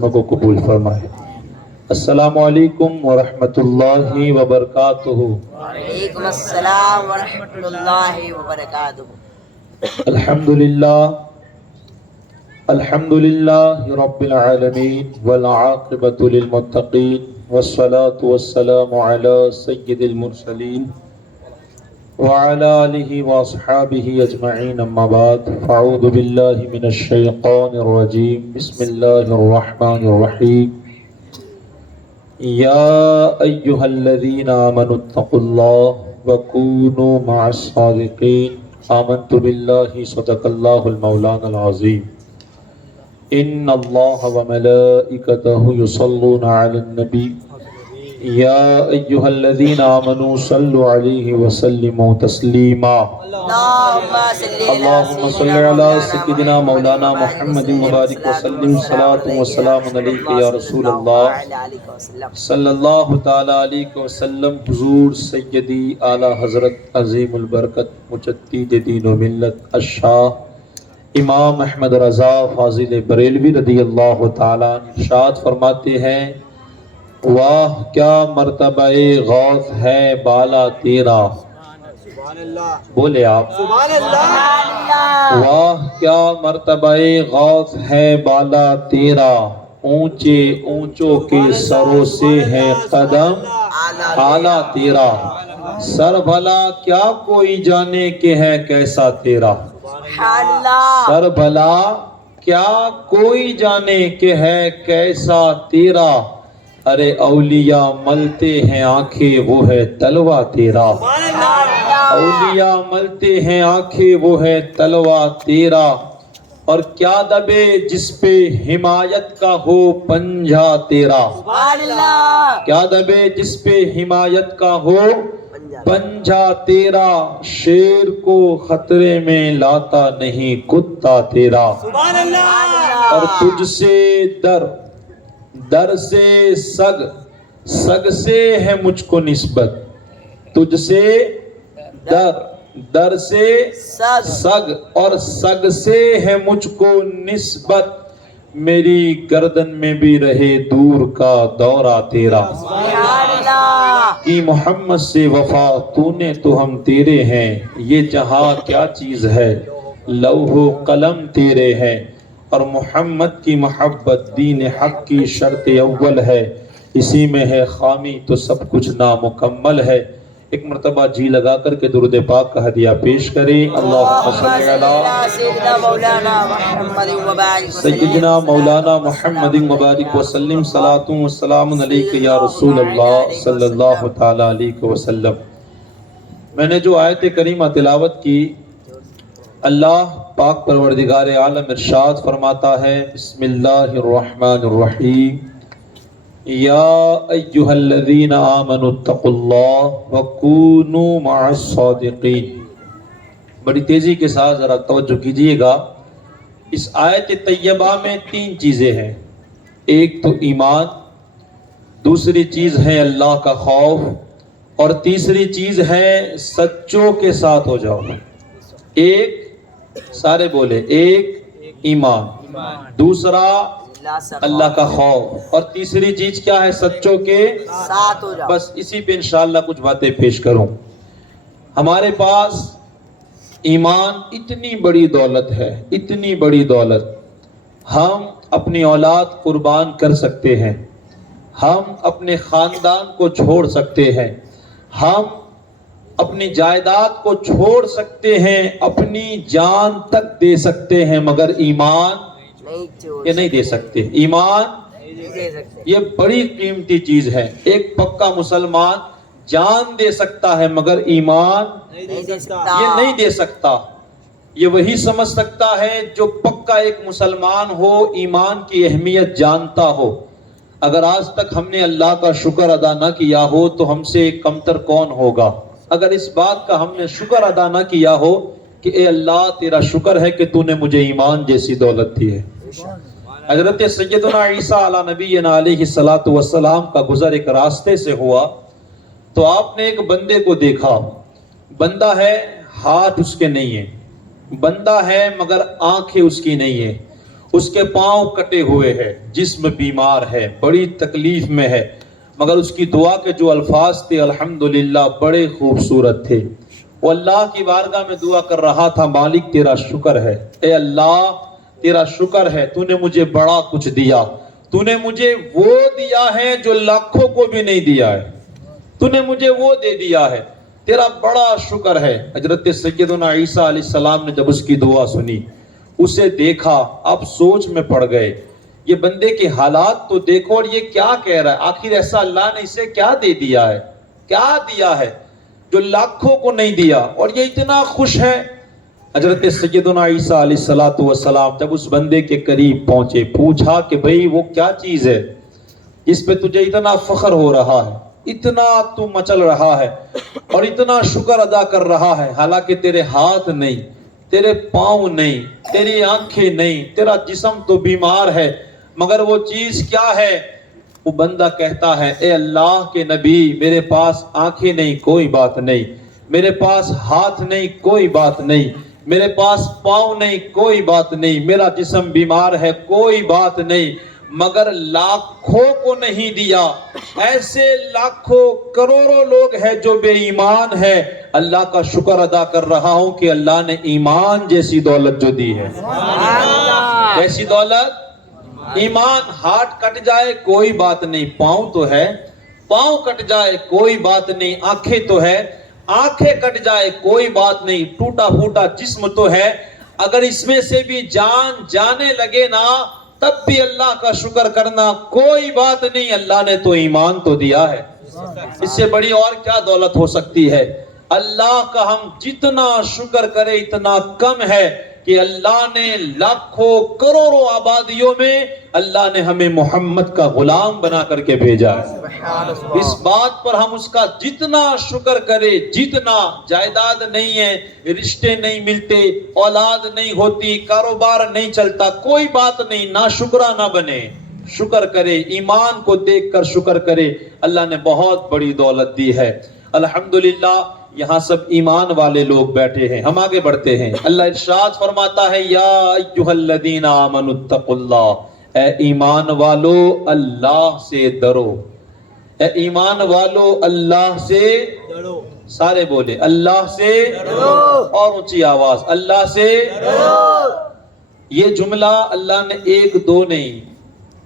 کو قبول فرمائے۔ السلام علیکم ورحمۃ اللہ وبرکاتہ۔ وعلیکم السلام ورحمۃ اللہ وبرکاتہ۔ الحمد للہ رب العالمین والعاقبۃ للمتقین والصلاة والسلام علی سید المرسلین وعلى آلہ واصحابہ اجمعین، اما بعد فاعوذ باللہ من الشیطان الرجیم، بسم اللہ الرحمن الرحیم۔ یا ایہا الذین آمنوا اتقوا اللہ وکونوا مع الصادقین، آمنت باللہ صدق اللہ المولانا العظیم۔ ان اللہ وملائکتہ یصلون علی النبی یا ایہا الذین آمنوا صلوا علیہ وسلموا تسلیما۔ اللہم صلی علی سیدنا مولانا محمد مبارک وسلم، صلاۃ و سلام علیک یا رسول اللہ صلی اللہ تعالی علیہ وسلم۔ حضور سیدی اعلی حضرت عظیم البرکت مجدد دین و ملت الشاہ امام احمد رضا فاضل بریلوی رضی اللہ تعالیٰ ارشاد فرماتے ہیں، واہ کیا مرتبہ غوث ہے بالا تیرا۔ بولے آپ سبحان اللہ۔ واہ کیا مرتبہ غوث ہے بالا تیرا، اونچے اونچوں کے سروں سے ہے قدم اعلیٰ تیرا۔ سر بھلا کیا کوئی جانے کہ ہے کیسا تیرا، سر بھلا کیا کوئی جانے کہ ہے کیسا تیرا۔ ارے اولیاء ملتے ہیں آنکھیں وہ ہے تلوہ تیرا، اولیاء ملتے ہیں آنکھیں وہ ہے تلوہ تیرا۔ اور کیا دبے جس پہ حمایت کا ہو پنجہ تیرا، کیا دبے جس پہ حمایت کا ہو پنجہ تیرا۔ شیر کو خطرے میں لاتا نہیں کتا تیرا، اور تجھ سے در سے سگ سے ہے مجھ کو نسبت، تجھ سے در سے سگ اور سگ سے ہے مجھ کو نسبت۔ میری گردن میں بھی رہے دور کا دورہ تیرا، کہ محمد سے وفا تو نے تو ہم تیرے ہیں۔ یہ جہاں کیا چیز ہے لوح و قلم تیرے ہیں، اور محمد کی محبت دین حق کی شرط اول ہے، اسی میں ہے خامی تو سب کچھ نامکمل ہے۔ ایک مرتبہ جی لگا کر کے درود پاک کا ہدیہ پیش کریں۔ اللہم صلی علی سیدنا مولانا محمد مبارک وسلم، صلاۃ و سلام علیک یا رسول اللہ صلی اللہ تعالی علیہ وسلم۔ میں نے جو آیت کریمہ تلاوت کی، اللہ پاک پروردگار عالم ارشاد فرماتا ہے، بسم اللہ الرحمن الرحیم، یا ایہا الذین آمنوا اتقوا اللہ وکونوا مع الصادقین۔ بڑی تیزی کے ساتھ ذرا توجہ کیجئے گا، اس آیت طیبہ میں تین چیزیں ہیں۔ ایک تو ایمان، دوسری چیز ہے اللہ کا خوف، اور تیسری چیز ہے سچوں کے ساتھ ہو جاؤ۔ ایک سارے بولے، ایک ایمان، دوسرا اللہ کا خوف، اور تیسری چیز کیا ہے؟ سچوں کے ساتھ ہو جاؤ۔ بس اسی پہ انشاءاللہ کچھ باتیں پیش کروں۔ ہمارے پاس ایمان اتنی بڑی دولت ہے، اتنی بڑی دولت، ہم اپنی اولاد قربان کر سکتے ہیں، ہم اپنے خاندان کو چھوڑ سکتے ہیں، ہم اپنی جائیداد کو چھوڑ سکتے ہیں، اپنی جان تک دے سکتے ہیں، مگر ایمان یہ نہیں دے سکتے۔ ایمان یہ بڑی قیمتی چیز ہے۔ ایک پکا مسلمان جان دے سکتا ہے مگر ایمان یہ نہیں دے سکتا۔ یہ وہی سمجھ سکتا ہے جو پکا ایک مسلمان ہو، ایمان کی اہمیت جانتا ہو۔ اگر آج تک ہم نے اللہ کا شکر ادا نہ کیا ہو تو ہم سے کمتر کون ہوگا؟ اگر اس بات کا ہم نے شکر ادا نہ کیا ہو کہ اے اللہ تیرا شکر ہے کہ تو نے مجھے ایمان جیسی دولت دی ہے۔ حضرت سیدنا عیسیٰ علیہ نبینا علیہ السلام کا گزر ایک راستے سے ہوا تو آپ نے ایک بندے کو دیکھا، بندہ ہے ہاتھ اس کے نہیں ہے، بندہ ہے مگر آنکھیں اس کی نہیں ہے، اس کے پاؤں کٹے ہوئے ہیں، جسم بیمار ہے، بڑی تکلیف میں ہے، مگر اس کی دعا کے جو الفاظ تھے الحمدللہ بڑے خوبصورت تھے۔ وہ اللہ کی بارگاہ میں دعا کر رہا تھا، مالک تیرا شکر ہے، اے اللہ تیرا شکر ہے، تو نے مجھے بڑا کچھ دیا، تو نے مجھے وہ دیا ہے جو لاکھوں کو بھی نہیں دیا ہے، تو نے مجھے وہ دے دیا ہے، تیرا بڑا شکر ہے۔ حضرت سیدنا عیسیٰ علیہ السلام نے جب اس کی دعا سنی، اسے دیکھا، آپ سوچ میں پڑ گئے، یہ بندے کے حالات تو دیکھو اور یہ کیا کہہ رہا ہے، آخر ایسا اللہ نے اسے کیا دے دیا ہے، کیا دیا ہے جو لاکھوں کو نہیں دیا، اور یہ اتنا خوش ہے۔ حضرت سیدنا عیسیٰ علیہ السلام جب اس بندے کے قریب پہنچے، پوچھا کہ بھئی وہ کیا چیز ہے جس پہ تجھے اتنا فخر ہو رہا ہے، اتنا تو مچل رہا ہے اور اتنا شکر ادا کر رہا ہے، حالانکہ تیرے ہاتھ نہیں، تیرے پاؤں نہیں، تیری آنکھیں نہیں، تیرا جسم تو بیمار ہے، مگر وہ چیز کیا ہے؟ وہ بندہ کہتا ہے، اے اللہ کے نبی، میرے پاس آنکھیں نہیں، کوئی بات نہیں، میرے پاس ہاتھ نہیں، کوئی بات نہیں، میرے پاس پاؤں نہیں، کوئی بات نہیں، میرا جسم بیمار ہے، کوئی بات نہیں، مگر لاکھوں کو نہیں دیا، ایسے لاکھوں کروڑوں لوگ ہیں جو بے ایمان ہے، اللہ کا شکر ادا کر رہا ہوں کہ اللہ نے ایمان جیسی دولت جو دی ہے۔ کیسی دولت؟ ایمان۔ ہاتھ کٹ جائے کوئی بات نہیں، پاؤں تو ہے، پاؤں کٹ جائے کوئی بات نہیں، آنکھیں تو ہے، آنکھیں کٹ جائے کوئی بات نہیں، ٹوٹا پھوٹا جسم تو ہے، اگر اس میں سے بھی جان جانے لگے نا تب بھی اللہ کا شکر کرنا، کوئی بات نہیں، اللہ نے تو ایمان تو دیا ہے، اس سے بڑی اور کیا دولت ہو سکتی ہے؟ اللہ کا ہم جتنا شکر کرے اتنا کم ہے کہ اللہ نے لاکھوں کروڑوں آبادیوں میں اللہ نے ہمیں محمد کا غلام بنا کر کے بھیجا ہے۔ اس بات پر ہم اس کا جتنا شکر کرے، جتنا، جائیداد نہیں ہے، رشتے نہیں ملتے، اولاد نہیں ہوتی، کاروبار نہیں چلتا، کوئی بات نہیں، نا شکرہ نہ بنے، شکر کرے، ایمان کو دیکھ کر شکر کرے، اللہ نے بہت بڑی دولت دی ہے۔ الحمدللہ یہاں سب ایمان والے لوگ بیٹھے ہیں، ہم آگے بڑھتے ہیں۔ اللہ ارشاد فرماتا ہے، یا ایھا الذین آمنوا اتقوا اللہ، اے ایمان والو اللہ سے ڈرو، اے ایمان والو اللہ سے ڈرو، سارے بولے اللہ سے ڈرو، اور اونچی آواز اللہ سے ڈرو۔ یہ جملہ اللہ نے ایک دو نہیں،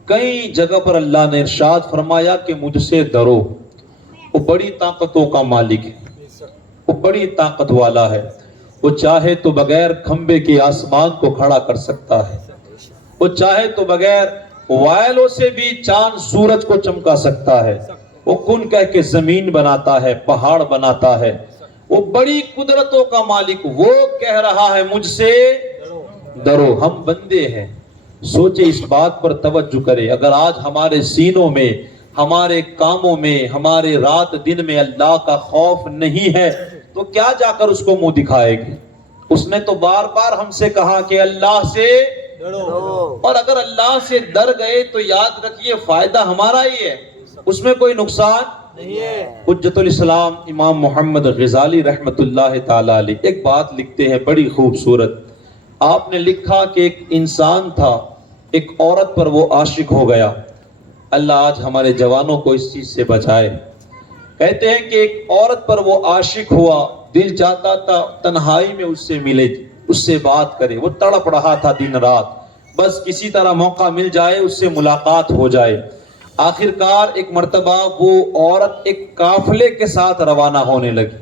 کئی جگہ پر اللہ نے ارشاد فرمایا کہ مجھ سے ڈرو۔ وہ بڑی طاقتوں کا مالک ہے، وہ بڑی طاقت والا ہے، وہ چاہے تو بغیر کھمبے کے آسمان کو کھڑا کر سکتا ہے، وہ چاہے تو بغیر وائلوں سے بھی چاند سورج کو چمکا سکتا ہے، وہ کن کہہ کے زمین بناتا ہے، پہاڑ بناتا ہے، وہ بڑی قدرتوں کا مالک، وہ کہہ رہا ہے مجھ سے ڈرو۔ ہم بندے ہیں، سوچے اس بات پر توجہ کرے، اگر آج ہمارے سینوں میں، ہمارے کاموں میں، ہمارے رات دن میں اللہ کا خوف نہیں ہے تو کیا جا کر اس کو منہ دکھائے گی؟ اس نے تو بار بار ہم سے کہا کہ اللہ سے ڈرو، اور اگر اللہ سے ڈر گئے تو یاد رکھیے فائدہ ہمارا ہی ہے، اس میں کوئی نقصان نہیں ہے۔ حجت الاسلام امام محمد غزالی رحمت اللہ تعالی علیہ ایک بات لکھتے ہیں بڑی خوبصورت۔ آپ نے لکھا کہ ایک انسان تھا، ایک عورت پر وہ عاشق ہو گیا۔ اللہ آج ہمارے جوانوں کو اس چیز سے بچائے۔ کہتے ہیں کہ ایک عورت پر وہ عاشق ہوا، دل چاہتا تھا تنہائی میں اس سے ملے، اس سے بات کرے، وہ تڑپ رہا تھا دن رات، بس کسی طرح موقع مل جائے اس سے ملاقات ہو جائے۔ آخر کار ایک مرتبہ وہ عورت ایک قافلے کے ساتھ روانہ ہونے لگی۔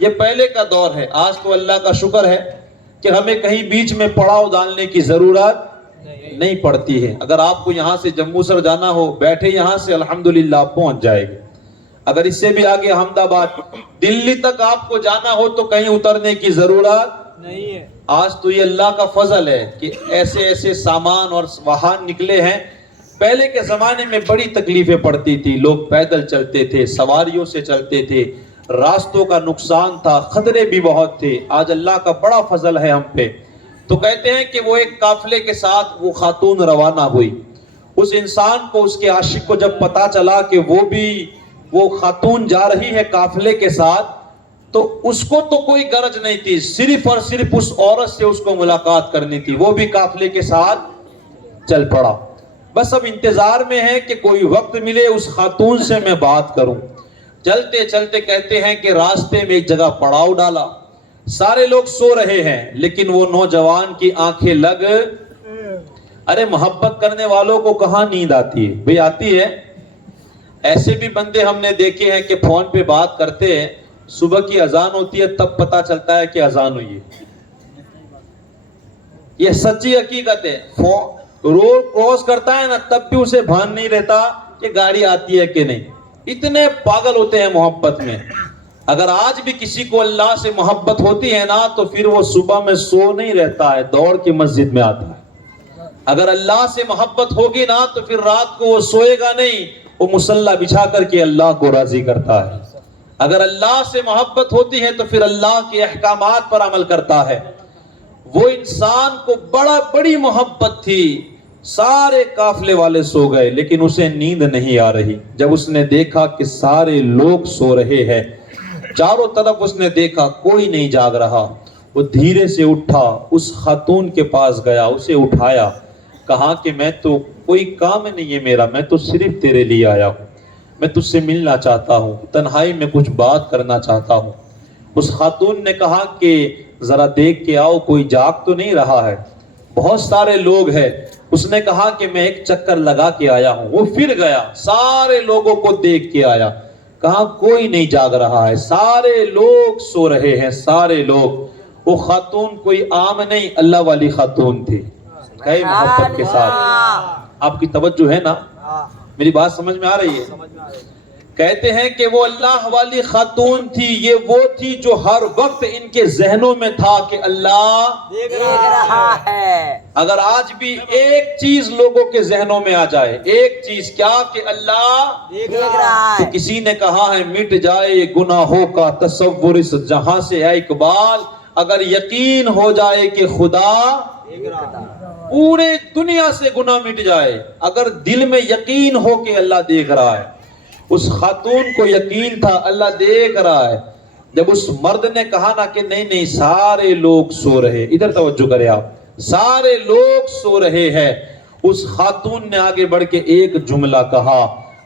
یہ پہلے کا دور ہے، آج تو اللہ کا شکر ہے کہ ہمیں کہیں بیچ میں پڑاؤ ڈالنے کی ضرورت نہیں پڑتی ہے۔ اگر آپ کو یہاں سے جموں سر جانا ہو، بیٹھے یہاں سے الحمدللہ آپ پہنچ جائے گے۔ اگر اس سے بھی آگے احمد آباد، دلی تک آپ کو جانا ہو تو کہیں اترنے کی ضرورت نہیں ہے۔ آج تو یہ اللہ کا فضل ہے کہ ایسے ایسے سامان اور واہن نکلے ہیں۔ پہلے کے زمانے میں بڑی تکلیفیں پڑتی تھی، لوگ پیدل چلتے تھے، سواریوں سے چلتے تھے، راستوں کا نقصان تھا، خطرے بھی بہت تھے۔ آج اللہ کا بڑا فضل ہے ہم پہ۔ تو کہتے ہیں کہ وہ ایک قافلے کے ساتھ وہ خاتون روانہ ہوئی۔ اس انسان کو، اس کے عاشق کو جب پتا چلا کہ وہ خاتون جا رہی ہے قافلے کے ساتھ، تو اس کو تو کوئی غرض نہیں تھی، صرف اور صرف اس عورت سے اس کو ملاقات کرنی تھی، وہ بھی قافلے کے ساتھ چل پڑا. بس اب انتظار میں ہے کہ کوئی وقت ملے اس خاتون سے میں بات کروں. چلتے چلتے کہتے ہیں کہ راستے میں ایک جگہ پڑاؤ ڈالا. سارے لوگ سو رہے ہیں لیکن وہ نوجوان کی آنکھیں لگ. ارے محبت کرنے والوں کو کہاں نیند آتی ہے بھئی؟ آتی ہے. ایسے بھی بندے ہم نے دیکھے ہیں کہ فون پہ بات کرتے ہیں, صبح کی اذان ہوتی ہے تب پتہ چلتا ہے کہ اذان ہوئی ہے. یہ سچی حقیقت ہے. روڈ کراس کرتا ہے نا تب بھی اسے بھان نہیں رہتا کہ گاڑی آتی ہے کہ نہیں. اتنے پاگل ہوتے ہیں محبت میں. اگر آج بھی کسی کو اللہ سے محبت ہوتی ہے نا تو پھر وہ صبح میں سو نہیں رہتا ہے, دوڑ کے مسجد میں آتا ہے. اگر اللہ سے محبت ہوگی نا تو پھر رات کو وہ سوئے گا نہیں, وہ مصلی بچھا کر کے اللہ کو راضی کرتا ہے. اگر اللہ سے محبت ہوتی ہے تو پھر اللہ کے احکامات پر عمل کرتا ہے. وہ انسان کو بڑی محبت تھی. سارے قافلے والے سو گئے لیکن اسے نیند نہیں آ رہی. جب اس نے دیکھا کہ سارے لوگ سو رہے ہیں, چاروں طرف اس نے دیکھا کوئی نہیں جاگ رہا, وہ دھیرے سے اٹھا, اس خاتون کے پاس گیا, اسے اٹھایا, کہا کہ میں تو کوئی کام نہیں ہے میرا, میں تو صرف تیرے لیے آیا ہوں, میں تجھ سے ملنا چاہتا ہوں, تنہائی میں کچھ بات کرنا چاہتا ہوں. اس خاتون نے کہا کہ ذرا دیکھ کے آؤ کوئی جاگ تو نہیں رہا ہے, بہت سارے لوگ ہیں. اس نے کہا کہ میں ایک چکر لگا کے آیا ہوں. وہ پھر گیا, سارے لوگوں کو دیکھ کے آیا, کہا کوئی نہیں جاگ رہا ہے, سارے لوگ سو رہے ہیں, سارے لوگ. وہ خاتون کوئی عام نہیں, اللہ والی خاتون تھی. کئی محبت کے ساتھ. آپ کی توجہ ہے نا, میری بات سمجھ میں آ رہی ہے؟ کہتے ہیں کہ وہ اللہ والی خاتون تھی. یہ وہ تھی جو ہر وقت ان کے ذہنوں میں تھا کہ اللہ دیکھ رہا ہے. اگر آج بھی ایک چیز لوگوں کے ذہنوں میں آ جائے, ایک چیز کیا, کہ اللہ دیکھ رہا تو ہے. کسی نے کہا ہے مٹ جائے گناہوں کا تصور اس جہاں سے اے اقبال, اگر یقین ہو جائے کہ خدا دیکھ رہا ہے. پورے دنیا سے گناہ مٹ جائے, اگر دل میں یقین ہو کہ اللہ دیکھ رہا ہے. اس خاتون کو یقین تھا اللہ دیکھ رہا ہے. جب اس مرد نے کہا نا کہ نہیں نہیں سارے لوگ سو رہے, ادھر توجہ کرے آپ, سارے لوگ سو رہے ہیں, اس خاتون نے آگے بڑھ کے ایک جملہ کہا,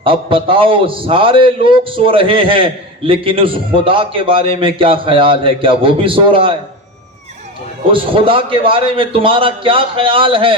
اب بتاؤ سارے لوگ سو رہے ہیں لیکن اس خدا کے بارے میں کیا خیال ہے, کیا وہ بھی سو رہا ہے؟ اس خدا کے بارے میں تمہارا کیا خیال ہے؟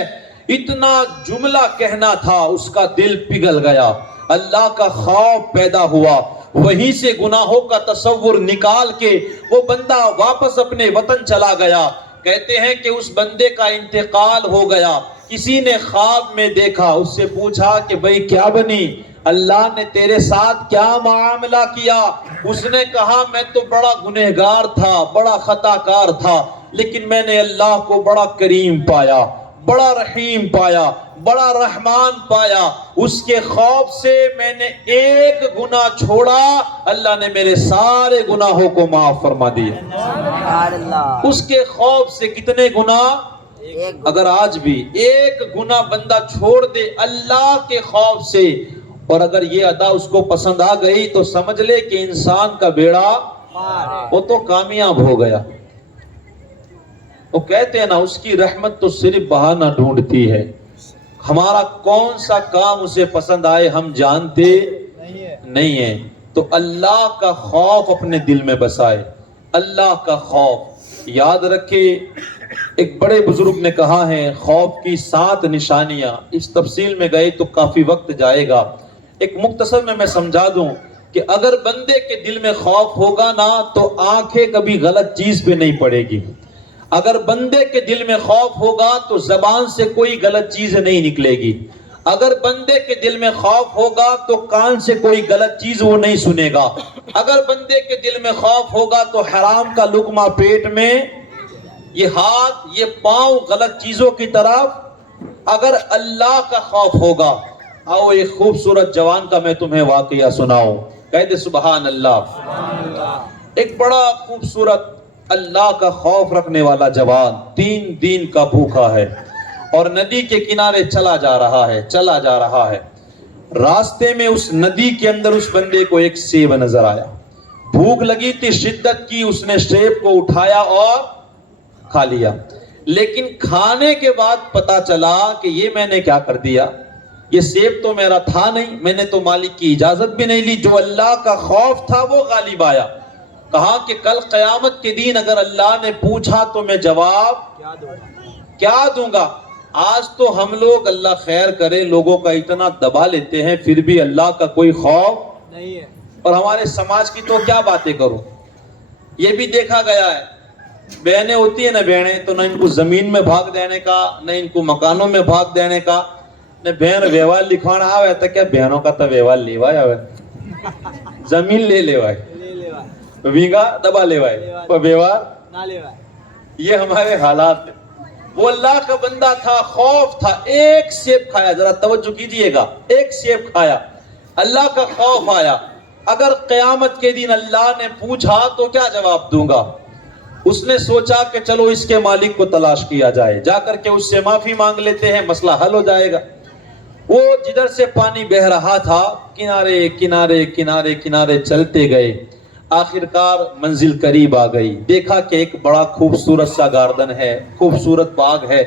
اتنا جملہ کہنا تھا, اس کا دل پگھل گیا, اللہ کا خوف پیدا ہوا. وہیں سے گناہوں کا تصور نکال کے وہ بندہ واپس اپنے وطن چلا گیا. کہتے ہیں کہ اس بندے کا انتقال ہو گیا. کسی نے خواب میں دیکھا, اس سے پوچھا کہ بھئی کیا بنی, اللہ نے تیرے ساتھ کیا معاملہ کیا؟ اس نے کہا میں تو بڑا گنہگار تھا, بڑا خطا کار تھا, لیکن میں نے اللہ کو بڑا کریم پایا, بڑا رحیم پایا, بڑا رحمان پایا. اس کے خوف سے میں نے ایک گناہ چھوڑا, اللہ نے میرے سارے گناہوں کو معاف فرما دیا. سبحان اللہ. اس کے خوف سے کتنے گناہ, ایک اگر آج بھی ایک گناہ بندہ چھوڑ دے اللہ کے خوف سے, اور اگر یہ ادا اس کو پسند آ گئی تو سمجھ لے کہ انسان کا بیڑا وہ تو کامیاب ہو گیا. وہ کہتے ہیں نا اس کی رحمت تو صرف بہانہ ڈھونڈتی ہے. ہمارا کون سا کام اسے پسند آئے ہم جانتے نہیں ہیں. تو اللہ کا خوف اپنے دل میں بسائے, اللہ کا خوف یاد رکھے. ایک بڑے بزرگ نے کہا ہے خوف کی 7 نشانیاں, اس تفصیل میں گئے تو کافی وقت جائے گا. ایک مختصر میں سمجھا دوں کہ اگر بندے کے دل میں خوف ہوگا نا تو آنکھیں کبھی غلط چیز پہ نہیں پڑے گی. اگر بندے کے دل میں خوف ہوگا تو زبان سے کوئی غلط چیز نہیں نکلے گی. اگر بندے کے دل میں خوف ہوگا تو کان سے کوئی غلط چیز وہ نہیں سنے گا. اگر بندے کے دل میں خوف ہوگا تو حرام کا لقمہ پیٹ میں, یہ ہاتھ یہ پاؤں غلط چیزوں کی طرف. اگر اللہ کا خوف ہوگا, آؤ ایک خوبصورت جوان کا میں تمہیں واقعہ سناؤں. کہہ دے سبحان اللہ. ایک بڑا خوبصورت اللہ کا خوف رکھنے والا جوان 3 دن کا بھوکا ہے اور ندی کے کنارے چلا جا رہا ہے. راستے میں اس ندی کے اندر اس بندے کو ایک سیب نظر آیا. بھوک لگی تھی شدت کی, اس نے سیب کو اٹھایا اور کھا لیا. لیکن کھانے کے بعد پتا چلا کہ یہ میں نے کیا کر دیا، یہ سیب تو میرا تھا نہیں، میں نے تو مالک کی اجازت بھی نہیں لی۔ جو اللہ کا خوف تھا وہ غالب آیا۔ کہا کہ کل قیامت کے دن اگر اللہ نے پوچھا تو میں جواب کیا دوں گا؟ آج تو ہم لوگ اللہ خیر کرے لوگوں کا اتنا دبا لیتے ہیں، پھر بھی اللہ کا کوئی خوف نہیں ہے۔ اور ہمارے سماج کی تو کیا باتیں کروں۔ یہ بھی دیکھا گیا ہے، بہنیں ہوتی ہیں نا بہنیں، تو نہ ان کو زمین میں بھاگ دینے کا، نہ ان کو مکانوں میں بھاگ دینے کا، نہ بہن ویوہار لکھوانا آوے تھا کیا بہنوں کا تو ویوہار لیوا ہے، زمین لے لیوا ہے، ویگا دبا لیوا ہے، پر ویوہار نہ لیوا ہے۔ یہ ہمارے حالات ہیں۔ وہ اللہ کا بندہ تھا، خوف تھا، ایک سیب کھایا، ذرا توجہ کیجئے گا، ایک سیب کھایا، اللہ کا خوف آیا۔ اگر قیامت کے دن اللہ نے پوچھا تو کیا جواب دوں گا؟ اس نے سوچا کہ چلو اس کے مالک کو تلاش کیا جائے، جا کر کے اس سے معافی مانگ لیتے ہیں، مسئلہ حل ہو جائے گا۔ وہ جدھر سے پانی بہ رہا تھا کنارے کنارے کنارے کنارے چلتے گئے، آخرکار منزل قریب آ گئی۔ دیکھا کہ ایک بڑا خوبصورت سا گارڈن ہے، خوبصورت باغ ہے،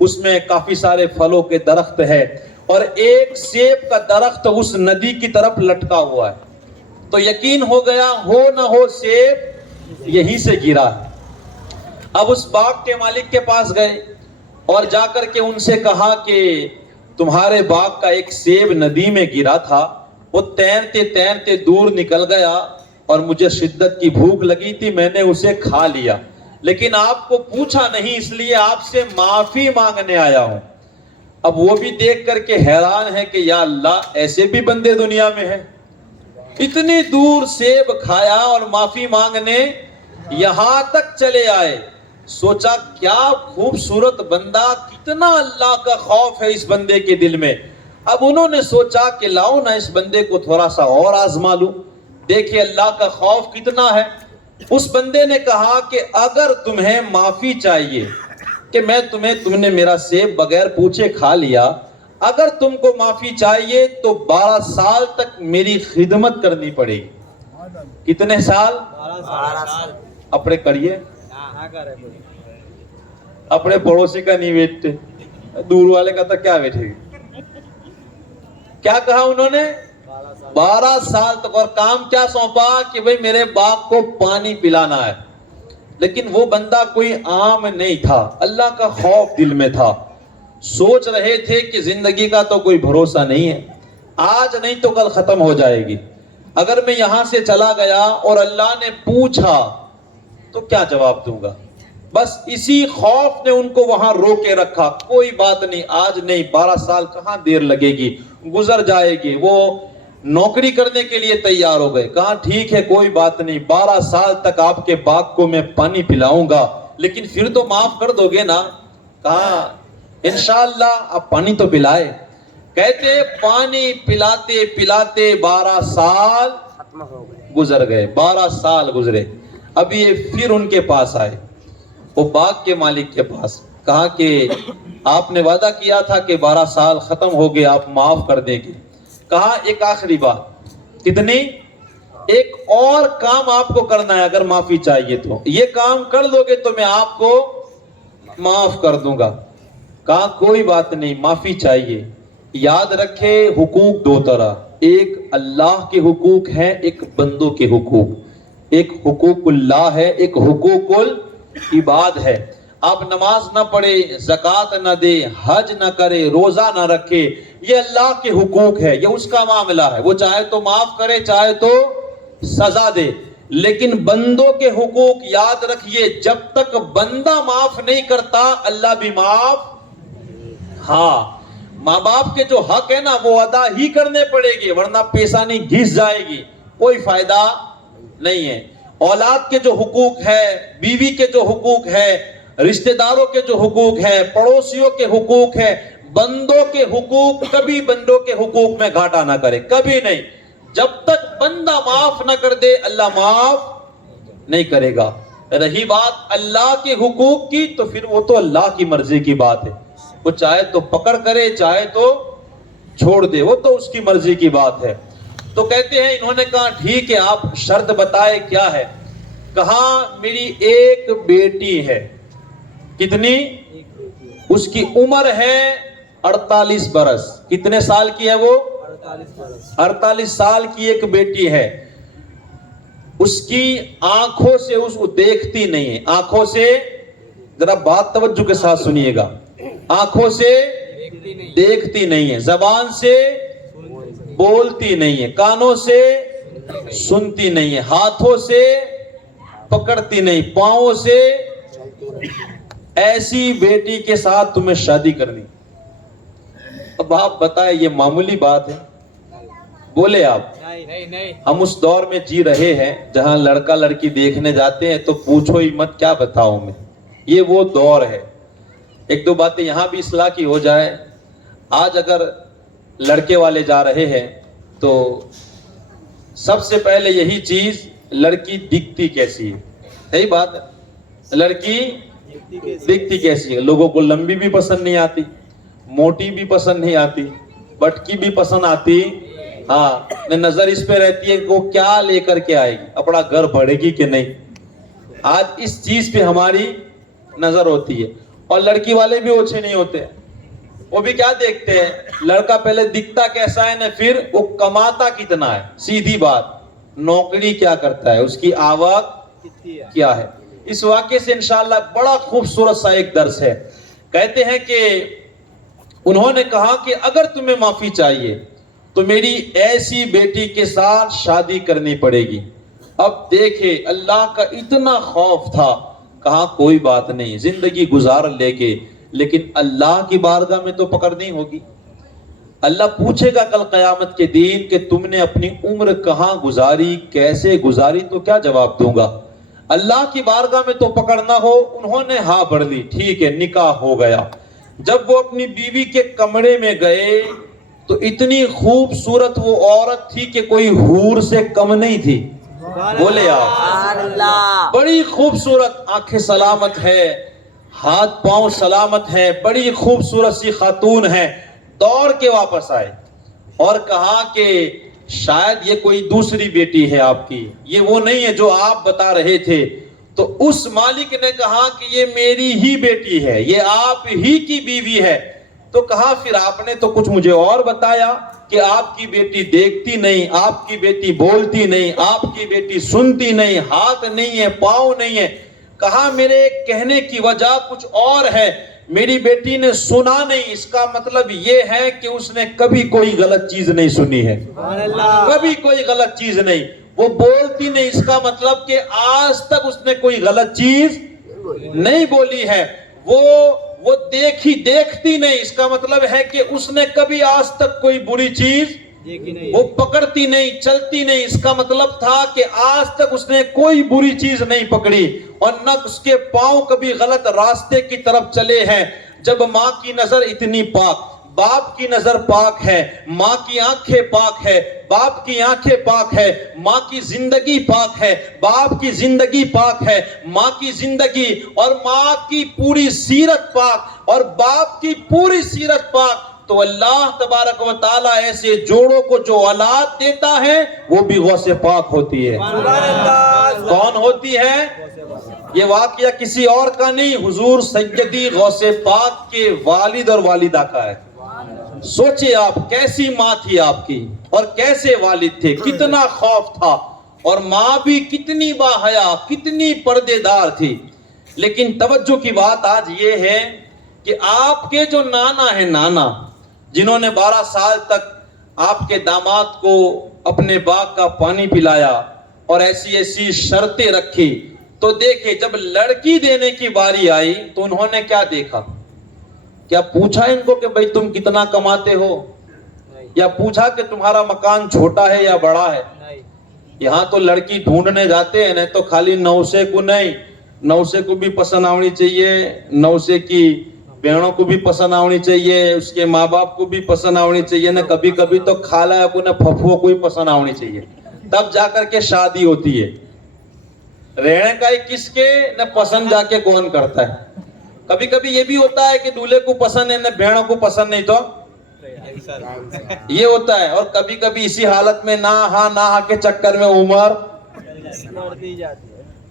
اس میں کافی سارے پھلوں کے درخت ہے، اور ایک سیب کا درخت اس ندی کی طرف لٹکا ہوا ہے۔ تو یقین ہو گیا ہو نہ ہو سیب یہیں سے گرا ہے۔ اب اس باغ کے مالک کے پاس گئے اور جا کر کے ان سے کہا کہ تمہارے باغ کا ایک سیب ندی میں گرا تھا، وہ تیرتے تیرتے دور نکل گیا اور مجھے شدت کی بھوک لگی تھی، میں نے اسے کھا لیا، لیکن آپ کو پوچھا نہیں، اس لیے آپ سے معافی مانگنے آیا ہوں۔ اب وہ بھی دیکھ کر کے حیران ہے کہ یا اللہ ایسے بھی بندے دنیا میں ہیں، اتنی دور سیب کھایا اور معافی مانگنے یہاں تک چلے آئے۔ سوچا کیا خوبصورت بندہ، کتنا اللہ کا خوف ہے اس بندے کے دل میں۔ اب انہوں نے سوچا کہ لاؤ نہ اس بندے کو تھوڑا سا اور آزما لوں، دیکھیں اللہ کا خوف کتنا ہے۔ اس بندے نے کہا کہ اگر تمہیں معافی چاہیے کہ تم نے میرا سیب بغیر پوچھے کھا لیا، اگر تم کو معافی چاہیے تو 12 سال تک میری خدمت کرنی پڑے گی۔ کتنے سال؟ 12 سال۔ اپنے کریے، نہ کرے کوئی۔ اپنے پڑوسی کا نہیں بیٹھتے، دور والے کا تو کیا بیٹھے گی۔ کیا کہا انہوں نے؟ 12 سال تک۔ اور کام کیا سونپا کہ بھئی میرے باغ کو پانی پلانا ہے۔ لیکن وہ بندہ کوئی عام نہیں تھا، اللہ کا خوف دل میں تھا۔ سوچ رہے تھے کہ زندگی کا تو کوئی بھروسہ نہیں ہے، آج نہیں تو کل ختم ہو جائے گی۔ اگر میں یہاں سے چلا گیا اور اللہ نے پوچھا تو کیا جواب دوں گا؟ بس اسی خوف نے ان کو وہاں روکے رکھا۔ کوئی بات نہیں، آج نہیں، 12 سال کہاں دیر لگے گی، گزر جائے گی۔ وہ نوکری کرنے کے لیے تیار ہو گئے، کہا ٹھیک ہے کوئی بات نہیں، 12 سال تک آپ کے باغ کو میں پانی پلاؤں گا، لیکن پھر تو معاف کر دو گے نا؟ کہا انشاءاللہ آپ پانی تو پلائے۔ کہتے پانی پلاتے پلاتے 12 سال ختم ہو گئے، گزر گئے، 12 سال گزرے۔ اب یہ پھر ان کے پاس آئے، وہ باغ کے مالک کے پاس، کہا کہ آپ نے وعدہ کیا تھا کہ 12 سال ختم ہو گئے، آپ معاف کر دیں گے۔ کہا ایک آخری بات۔ کتنی؟ ایک اور کام آپ کو کرنا ہے، اگر معافی چاہیے تو یہ کام کر دو گے تو میں آپ کو معاف کر دوں گا۔ کہا کوئی بات نہیں، معافی چاہیے۔ یاد رکھے حقوق 2 طرح، ایک اللہ کے حقوق ہیں، ایک بندوں کے حقوق۔ ایک حقوق اللہ ہے، ایک حقوق العباد ہے۔ آپ نماز نہ پڑھے، زکوٰۃ نہ دے، حج نہ کرے، روزہ نہ رکھے، یہ اللہ کے حقوق ہے، یہ اس کا معاملہ ہے، وہ چاہے تو معاف کرے چاہے تو سزا دے۔ لیکن بندوں کے حقوق یاد رکھیے، جب تک بندہ معاف نہیں کرتا اللہ بھی معاف۔ ہاں، ماں باپ کے جو حق ہے نا وہ ادا ہی کرنے پڑے گی، ورنہ پیشانی گھس جائے گی، کوئی فائدہ نہیں ہے۔ اولاد کے جو حقوق ہے، بیوی کے جو حقوق ہے، رشتہ داروں کے جو حقوق ہے، پڑوسیوں کے حقوق ہے، بندوں کے حقوق، کبھی بندوں کے حقوق میں گھاٹا نہ کرے، کبھی نہیں۔ جب تک بندہ معاف نہ کر دے اللہ معاف نہیں کرے گا۔ رہی بات اللہ کے حقوق کی تو پھر وہ تو اللہ کی مرضی کی بات ہے، وہ چاہے تو پکڑ کرے چاہے تو چھوڑ دے، وہ تو اس کی مرضی کی بات ہے۔ تو کہتے ہیں انہوں نے کہا ٹھیک ہے آپ شرط بتائے کیا ہے؟ کہا میری ایک بیٹی ہے، کتنی؟ ایک بیٹی ہے، اس کی عمر ہے 48 برس. کتنے سال کی ہے وہ؟ 48 برس. 48 سال کی ایک بیٹی ہے. اس کی آنکھوں سے اس کو دیکھتی نہیں ہے. آنکھوں سے، ذرا بات توجہ کے ساتھ سنیے گا، آنکھوں سے دیکھتی نہیں، دیکھتی نہیں ہے، زبان سے بولتی نہیں ہے، کانوں سے سنتی نہیں ہے، ہاتھوں سے پکڑتی نہیں، پاؤں سے. ایسی بیٹی کے ساتھ تمہیں شادی کرنی. اب آپ بتائیں یہ معمولی بات ہے؟ بولے آپ. نہیں. ہم اس دور میں جی رہے ہیں جہاں لڑکا لڑکی دیکھنے جاتے ہیں تو پوچھو ہی مت، کیا بتاؤں میں. یہ وہ دور ہے. ایک دو باتیں یہاں بھی اصلاح کی ہو جائے. آج اگر لڑکے والے جا رہے ہیں تو سب سے پہلے یہی چیز، لڑکی دکھتی کیسی ہے. صحیح بات ہے، لڑکی دکھتی کیسی ہے. لوگوں کو لمبی بھی پسند نہیں آتی، موٹی بھی پسند نہیں آتی، بٹکی بھی پسند آتی. ہاں، نظر اس پہ رہتی ہے کہ وہ کیا لے کر کے آئے گی، اپنا گھر بڑھے گی کہ نہیں. آج اس چیز پہ ہماری نظر ہوتی ہے. اور لڑکی والے بھی اوچھے نہیں ہوتے. وہ بھی کیا دیکھتے ہیں، لڑکا پہلے دکھتا کیسا ہے نا، پھر وہ کماتا کتنا ہے. سیدھی بات، نوکری کیا کرتا ہے، اس کی آواز کتنی ہے؟ کیا ہے. اس واقعے سے انشاءاللہ بڑا خوبصورت سا ایک درس ہے. کہتے ہیں کہ انہوں نے کہا کہ اگر تمہیں معافی چاہیے تو میری ایسی بیٹی کے ساتھ شادی کرنی پڑے گی. اب دیکھے اللہ کا اتنا خوف تھا، کہا کوئی بات نہیں، زندگی گزار لے کے، لیکن اللہ کی بارگاہ میں تو پکڑنی ہوگی. اللہ پوچھے گا کل قیامت کے دن کہ تم نے اپنی عمر کہاں گزاری، کیسے گزاری، تو کیا جواب دوں گا. اللہ کی بارگاہ میں تو پکڑنا ہو. انہوں نے ہاں بھر لی، ٹھیک ہے، نکاح ہو گیا. جب وہ اپنی بیوی کے کمرے میں گئے تو اتنی خوبصورت وہ عورت تھی کہ کوئی حور سے کم نہیں تھی. بولے آپ، اللہ. بڑی خوبصورت، آنکھیں سلامت ہے، ہاتھ پاؤں سلامت ہے، بڑی خوبصورت سی خاتون ہے. دوڑ کے واپس آئے اور کہا کہ شاید یہ کوئی دوسری بیٹی ہے آپ کی، یہ وہ نہیں ہے جو آپ بتا رہے تھے. تو اس مالک نے کہا کہ یہ میری ہی بیٹی ہے، یہ آپ ہی کی بیوی ہے. تو کہا پھر آپ نے تو کچھ مجھے اور بتایا کہ آپ کی بیٹی دیکھتی نہیں، آپ کی بیٹی بولتی نہیں، آپ کی بیٹی سنتی نہیں، ہاتھ نہیں ہے، پاؤں نہیں ہے. کہا میرے کہنے کی وجہ کچھ اور ہے. میری بیٹی نے سنا نہیں، اس کا مطلب یہ ہے کہ اس نے کبھی کوئی غلط چیز نہیں سنی ہے، کبھی کوئی غلط چیز نہیں. وہ بولتی نہیں، اس کا مطلب کہ آج تک اس نے کوئی غلط چیز نہیں بولی ہے. وہ دیکھتی نہیں، اس کا مطلب ہے کہ اس نے کبھی آج تک کوئی بری چیز وہ پکڑتی نہیں، چلتی نہیں، اس کا مطلب تھا کہ آج تک اس نے کوئی بری چیز نہیں پکڑی، اور نہ اس کے پاؤں کبھی غلط راستے کی طرف چلے ہیں. جب ماں کی نظر اتنی پاک، باپ کی نظر پاک ہے، ماں کی آنکھیں پاک ہے، باپ کی آنکھیں پاک ہے، ماں کی زندگی پاک ہے، باپ کی زندگی پاک ہے، ماں کی زندگی اور ماں کی پوری سیرت پاک اور باپ کی پوری سیرت پاک، تو اللہ تبارک و تعالیٰ ایسے جوڑوں کو جو اولاد دیتا ہے وہ بھی غوث پاک ہوتی ہے. کون ہوتی ہے؟ یہ واقعہ کسی اور کا نہیں، حضور سیدی غوث پاک کے والد اور والدہ کا ہے. سوچے آپ کیسی ماں تھی آپ کی اور کیسے والد تھے، کتنا خوف تھا، اور ماں بھی کتنی باحیا، کتنی پردے دار تھی. لیکن توجہ کی بات آج یہ ہے کہ آپ کے جو نانا ہیں، نانا جنہوں نے 12 سال تک آپ کے داماد کو اپنے باغ کا پانی پلایا اور ایسی ایسی شرطیں رکھی، تو دیکھیں جب لڑکی دینے کی باری آئی تو انہوں نے کیا دیکھا؟ کیا پوچھا ان کو کہ بھئی تم کتنا کماتے ہو، یا پوچھا کہ تمہارا مکان چھوٹا ہے یا بڑا ہے؟ یہاں تو لڑکی ڈھونڈنے جاتے ہیں تو خالی نوسے کو نہیں، نوسے کو بھی پسند آنی چاہیے، نوسے کی بہنوں کو بھی پسند آنی چاہیے، اس کے ماں باپ کو بھی پسند آنی چاہیے، نہ کبھی کبھی تو خالہ کو نہ پھپھو کو بھی پسند آنی چاہیے، تب جا کر کے شادی ہوتی ہے. رہنے کا ہی کس کے نہ پسند جا کے کون کرتا ہے. کبھی کبھی یہ بھی ہوتا ہے کہ دولہے کو پسند ہے نہ بہنوں کو پسند نہیں، تو یہ ہوتا ہے. اور کبھی کبھی اسی حالت میں نہ ہاں کے چکر میں عمر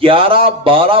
11, 12,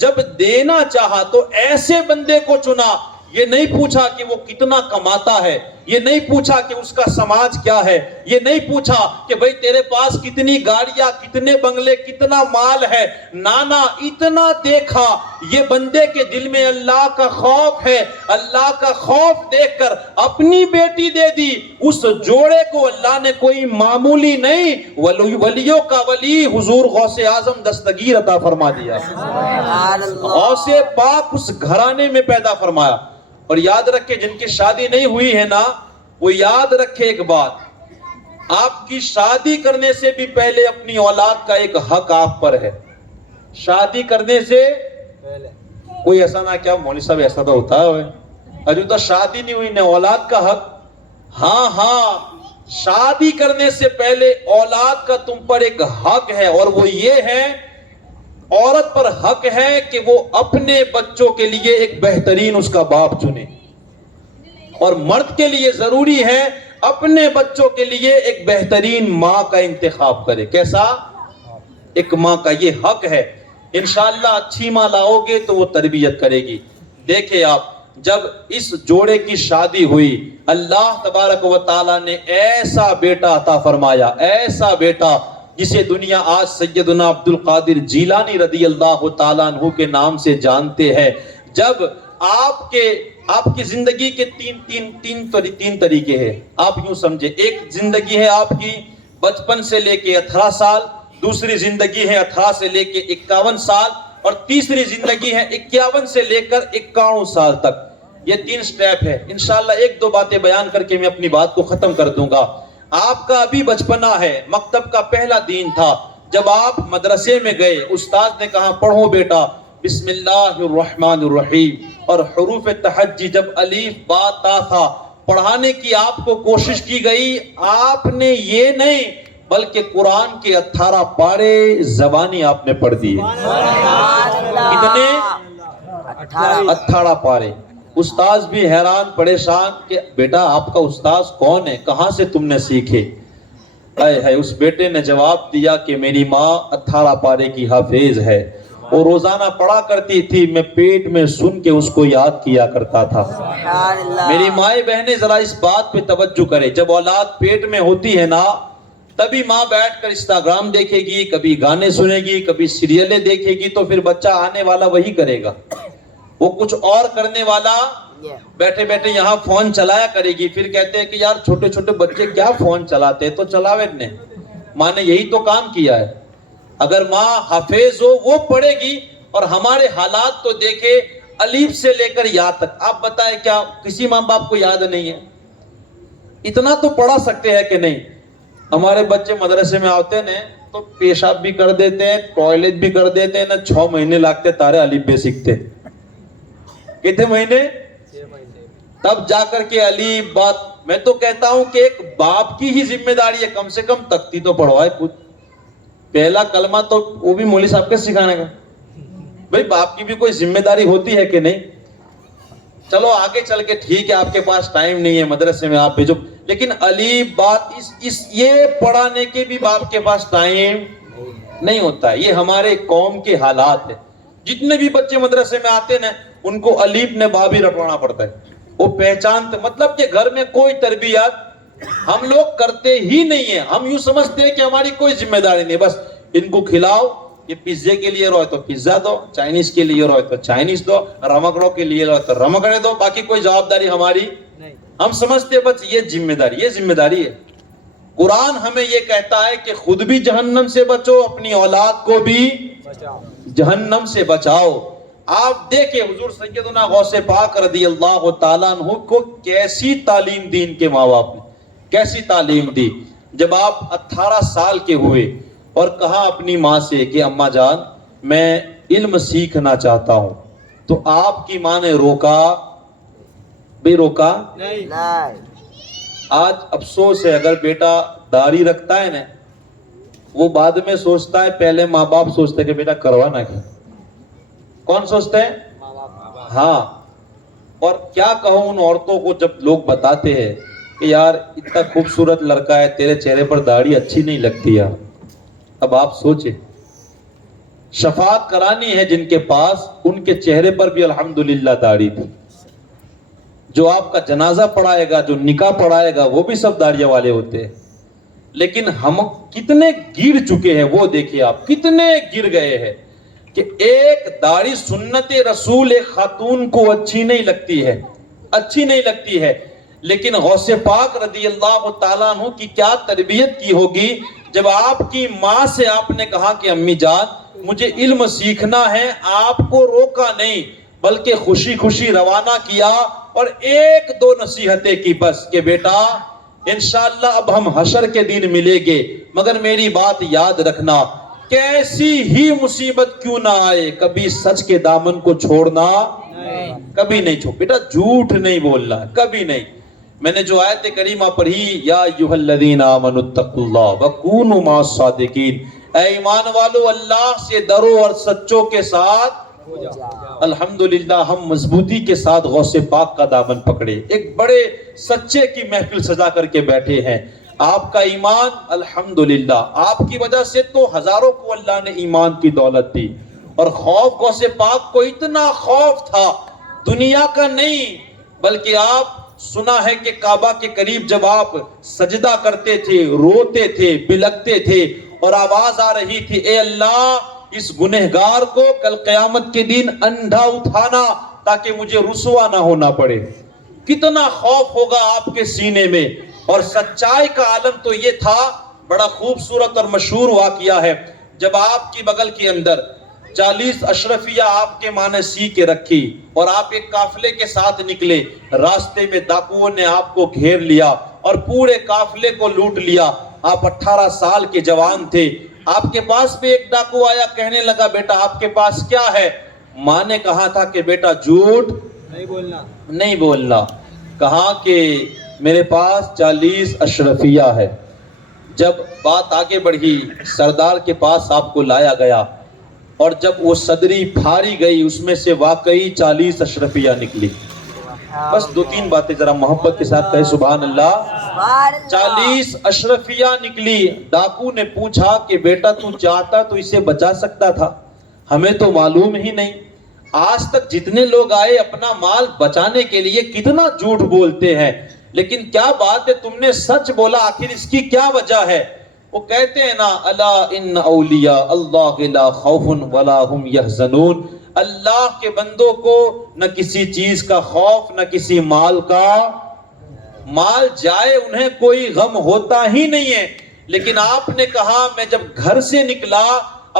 جب دینا چاہا تو ایسے بندے کو چنا. یہ نہیں پوچھا کہ وہ کتنا کماتا ہے, یہ نہیں پوچھا کہ اس کا سماج کیا ہے, یہ نہیں پوچھا کہ بھئی تیرے پاس کتنی گاڑیاں, کتنے بنگلے, کتنا مال ہے. نانا اتنا دیکھا یہ بندے کے دل میں اللہ کا خوف ہے. اللہ کا خوف دیکھ کر اپنی بیٹی دے دی. اس جوڑے کو اللہ نے کوئی معمولی نہیں, ولیوں کا ولی حضور غوث اعظم دستگیر عطا فرما دیا. غوث پاک اس گھرانے میں پیدا فرمایا. اور یاد رکھے جن کی شادی نہیں ہوئی ہے نا, وہ یاد رکھے ایک بات, آپ کی شادی کرنے سے بھی پہلے اپنی اولاد کا ایک حق آپ پر ہے. شادی کرنے سے پہلے کوئی ایسا نہ کیا مولوی صاحب ایسا تو ہوتا ہے, ابھی تو شادی نہیں ہوئی, نہ اولاد کا حق. ہاں شادی کرنے سے پہلے اولاد کا تم پر ایک حق ہے, اور وہ یہ ہے, عورت پر حق ہے کہ وہ اپنے بچوں کے لیے ایک بہترین اس کا باپ چنے, اور مرد کے لیے ضروری ہے اپنے بچوں کے لیے ایک بہترین ماں کا انتخاب کرے. کیسا؟ ایک ماں کا یہ حق ہے. انشاءاللہ اچھی ماں لاؤ گے تو وہ تربیت کرے گی. دیکھیں آپ, جب اس جوڑے کی شادی ہوئی, اللہ تبارک و تعالی نے ایسا بیٹا عطا فرمایا, ایسا بیٹا جسے دنیا آج سیدنا عبد القادر جیلانی رضی اللہ تعالیٰ عنہ کے نام سے جانتے ہیں. جب آپ کی زندگی کے تین طریقے ہیں. آپ یوں سمجھے, ایک زندگی ہے آپ کی بچپن سے لے کے 18 سال, دوسری زندگی ہے 18 سے لے کے 51 سال, اور تیسری زندگی ہے 51 سے لے کر 91 سال تک. یہ 3 سٹیپ ہے. انشاءاللہ ایک دو باتیں بیان کر کے میں اپنی بات کو ختم کر دوں گا. آپ کا ابھی بچپنا ہے, مکتب کا پہلا دن تھا, جب آپ مدرسے میں گئے, استاد نے کہا پڑھو بیٹا بسم اللہ الرحمن الرحیم, اور حروف تہجی جب الف با تا تھا پڑھانے کی آپ کو کوشش کی گئی. آپ نے یہ نہیں بلکہ قرآن کے 18 پارے زبانی آپ نے پڑھ دیے. کتنے؟ 18 پارے. استاذ بھی حیران پریشان کہ بیٹا آپ کا استاذ کون ہے, کہاں سے تم نے سیکھے؟ اس بیٹے نے جواب دیا کہ میری ماں 18 پارے کی حافظ ہے, وہ روزانہ پڑھا کرتی تھی, میں پیٹ میں سن کے اس کو یاد کیا کرتا تھا. میری مائیں بہنیں ذرا اس بات پہ توجہ کرے, جب اولاد پیٹ میں ہوتی ہے نا, تبھی ماں بیٹھ کر انسٹاگرام دیکھے گی, کبھی گانے سنے گی, کبھی سیریلیں دیکھے گی, تو پھر بچہ آنے والا وہی کرے گا. وہ کچھ اور کرنے والا بیٹھے بیٹھے یہاں فون چلایا کرے گی. پھر کہتے ہیں کہ یار چھوٹے چھوٹے بچے کیا فون چلاتے, تو چلاوے نے, ماں نے یہی تو کام کیا ہے. اگر ماں حافظ ہو وہ پڑھے گی. اور ہمارے حالات تو دیکھے, الف سے لے کر یا تک. آپ بتائیں کیا کسی ماں باپ کو یاد نہیں ہے؟ اتنا تو پڑھا سکتے ہیں کہ نہیں؟ ہمارے بچے مدرسے میں آتے ہیں تو پیشاب بھی کر دیتے ہیں, ٹوائلٹ بھی کر دیتے ہیں, نہ 6 مہینے لگتے تارے الف بے سیکھتے. کتنے مہینے؟ 6 مہینے. تب جا کر کے الف بات. میں تو کہتا ہوں کہ ایک باپ کی ہی ذمہ داری ہے, کم سے کم تختی تو پڑھوائے خود. پہلا کلمہ تو وہ بھی مولوی صاحب کے سکھانے کا. بھئی باپ کی بھی کوئی ذمہ داری ہوتی ہے کہ نہیں؟ چلو آگے چل کے ٹھیک ہے, آپ کے پاس ٹائم نہیں ہے, مدرسے میں آپ بھیجو, لیکن الف بات یہ پڑھانے کے بھی باپ کے پاس ٹائم نہیں ہوتا ہے. یہ ہمارے قوم کے حالات ہیں. جتنے بھی بچے مدرسے میں آتے ہیں ان کو الف نے با بھی رٹوانا پڑتا ہے. وہ پہچانتے, مطلب کہ گھر میں کوئی تربیت ہم لوگ کرتے ہی نہیں ہیں. ہم یوں سمجھتے ہیں کہ ہماری کوئی ذمہ داری نہیں, بس ان کو کھلاؤ, یہ پیزے کے لیے روئے تو پیزا دو, چائنیز کے لیے روئے تو چائنیز دو, رمکڑوں کے لیے روئے تو رمکڑے دو, باقی کوئی جوابداری ہماری نہیں. ہم سمجھتے ہیں بس یہ ذمہ داری ہے. قرآن ہمیں یہ کہتا ہے کہ خود بھی جہنم سے بچو, اپنی اولاد کو بھی بچاؤ. جہنم سے بچاؤ. آپ دیکھیں حضور سیدنا غوث پاک رضی اللہ تعالیٰ عنہ کو کیسی تعلیم دی ان کے ماں باپ نے, کیسی تعلیم دی. جب آپ 18 سال کے ہوئے اور کہا اپنی ماں سے کہ اماں جان میں علم سیکھنا چاہتا ہوں, تو آپ کی ماں نے روکا؟ بے روکا نہیں. آج افسوس ہے, اگر بیٹا داڑھی رکھتا ہے نا, وہ بعد میں سوچتا ہے, پہلے ماں باپ سوچتے کہ بیٹا کروانا کیا. کون سوچتے ہیں؟ ماں باپ. ہاں. اور کیا کہوں ان عورتوں کو جب لوگ بتاتے ہیں کہ یار اتنا خوبصورت لڑکا ہے, تیرے چہرے پر داڑھی اچھی نہیں لگتی یار. اب آپ سوچیں, شفاعت کرانی ہے جن کے پاس، ان کے چہرے پر بھی الحمدللہ داڑھی تھی. جو آپ کا جنازہ پڑھائے گا، جو نکاح پڑھائے گا، وہ بھی سب داڑھیاں والے ہوتے ہیں. لیکن ہم کتنے گر چکے ہیں، وہ دیکھیے آپ کتنے گر گئے ہیں کہ ایک داڑھی سنت رسول ایک خاتون کو اچھی نہیں لگتی ہے، اچھی نہیں لگتی ہے. لیکن غوث پاک رضی اللہ تعالیٰ عنہ کی کیا تربیت کی ہوگی جب آپ کی ماں سے آپ نے کہا کہ امی جان مجھے علم سیکھنا ہے، آپ کو روکا نہیں بلکہ خوشی خوشی روانہ کیا اور ایک دو نصیحتیں کی بس کہ بیٹا انشاءاللہ اب ہم حشر کے دن ملیں گے، مگر میری بات یاد رکھنا، کیسی ہی مصیبت کیوں نہ آئے کبھی سچ کے دامن کو چھوڑنا کبھی نہیں چھوڑ. بیٹا جھوٹ نہیں بولنا کبھی نہیں. میں نے جو آیت کریمہ پڑھی، یا ایھا الذین آمنوا اتقوا اللہ وکونوا مع الصادقین، اے ایمان والو اللہ سے ڈرو اور سچوں کے ساتھ. الحمدللہ ہم مضبوطی کے ساتھ غوث پاک کا دامن پکڑے، ایک بڑے سچے کی محفل سجا کر کے بیٹھے ہیں. آپ کا ایمان الحمدللہ، آپ کی وجہ سے تو ہزاروں کو اللہ نے ایمان کی دولت دی. اور خوف غوث پاک کو اتنا خوف تھا دنیا کا نہیں، بلکہ آپ سنا ہے کہ کعبہ کے قریب جب آپ سجدہ کرتے تھے، روتے تھے، بلکتے تھے اور آواز آ رہی تھی اے اللہ اس گنہگار کو کل قیامت کے دن اندھا اٹھانا تاکہ مجھے رسوا نہ ہونا پڑے. کتنا خوف ہوگا آپ کے سینے میں. اور سچائی کا عالم تو یہ تھا، بڑا خوبصورت اور مشہور واقعہ ہے، جب آپ کی بغل کے اندر 40 اشرفیہ آپ کے ماں نے سی کے رکھی اور آپ ایک قافلے کے ساتھ نکلے، راستے میں ڈاکوؤں نے آپ کو گھیر لیا اور پورے قافلے کو لوٹ لیا. آپ 18 سال کے جوان تھے. آپ کے پاس بھی ایک ڈاکو آیا، کہنے لگا بیٹا آپ کے پاس کیا ہے؟ ماں نے کہا تھا کہ بیٹا جھوٹ نہیں بولنا. کہا کہ میرے پاس 40 اشرفیہ ہے. جب بات آگے بڑھی سردار کے پاس آپ کو لایا گیا اور جب وہ صدری پھاڑی گئی اس میں سے واقعی 40 اشرفیہ نکلی. بس 2-3 باتیں ذرا محبت کے ساتھ کہے سبحان اللہ. 40 اشرفیہ نکلی. ڈاکو نے پوچھا کہ بیٹا تو چاہتا تو اسے بچا سکتا تھا، ہمیں تو معلوم ہی نہیں. آج تک جتنے لوگ آئے اپنا مال بچانے کے لیے کتنا جھوٹ بولتے ہیں، لیکن کیا بات ہے تم نے سچ بولا، آخر اس کی کیا وجہ ہے؟ وہ کہتے ہیں نا الا ان اولیاء اللہ لا خوف ولا هم يحزنون، اللہ کے بندوں کو نہ کسی چیز کا خوف نہ کسی مال کا، مال جائے انہیں کوئی غم ہوتا ہی نہیں ہے. لیکن آپ نے کہا میں جب گھر سے نکلا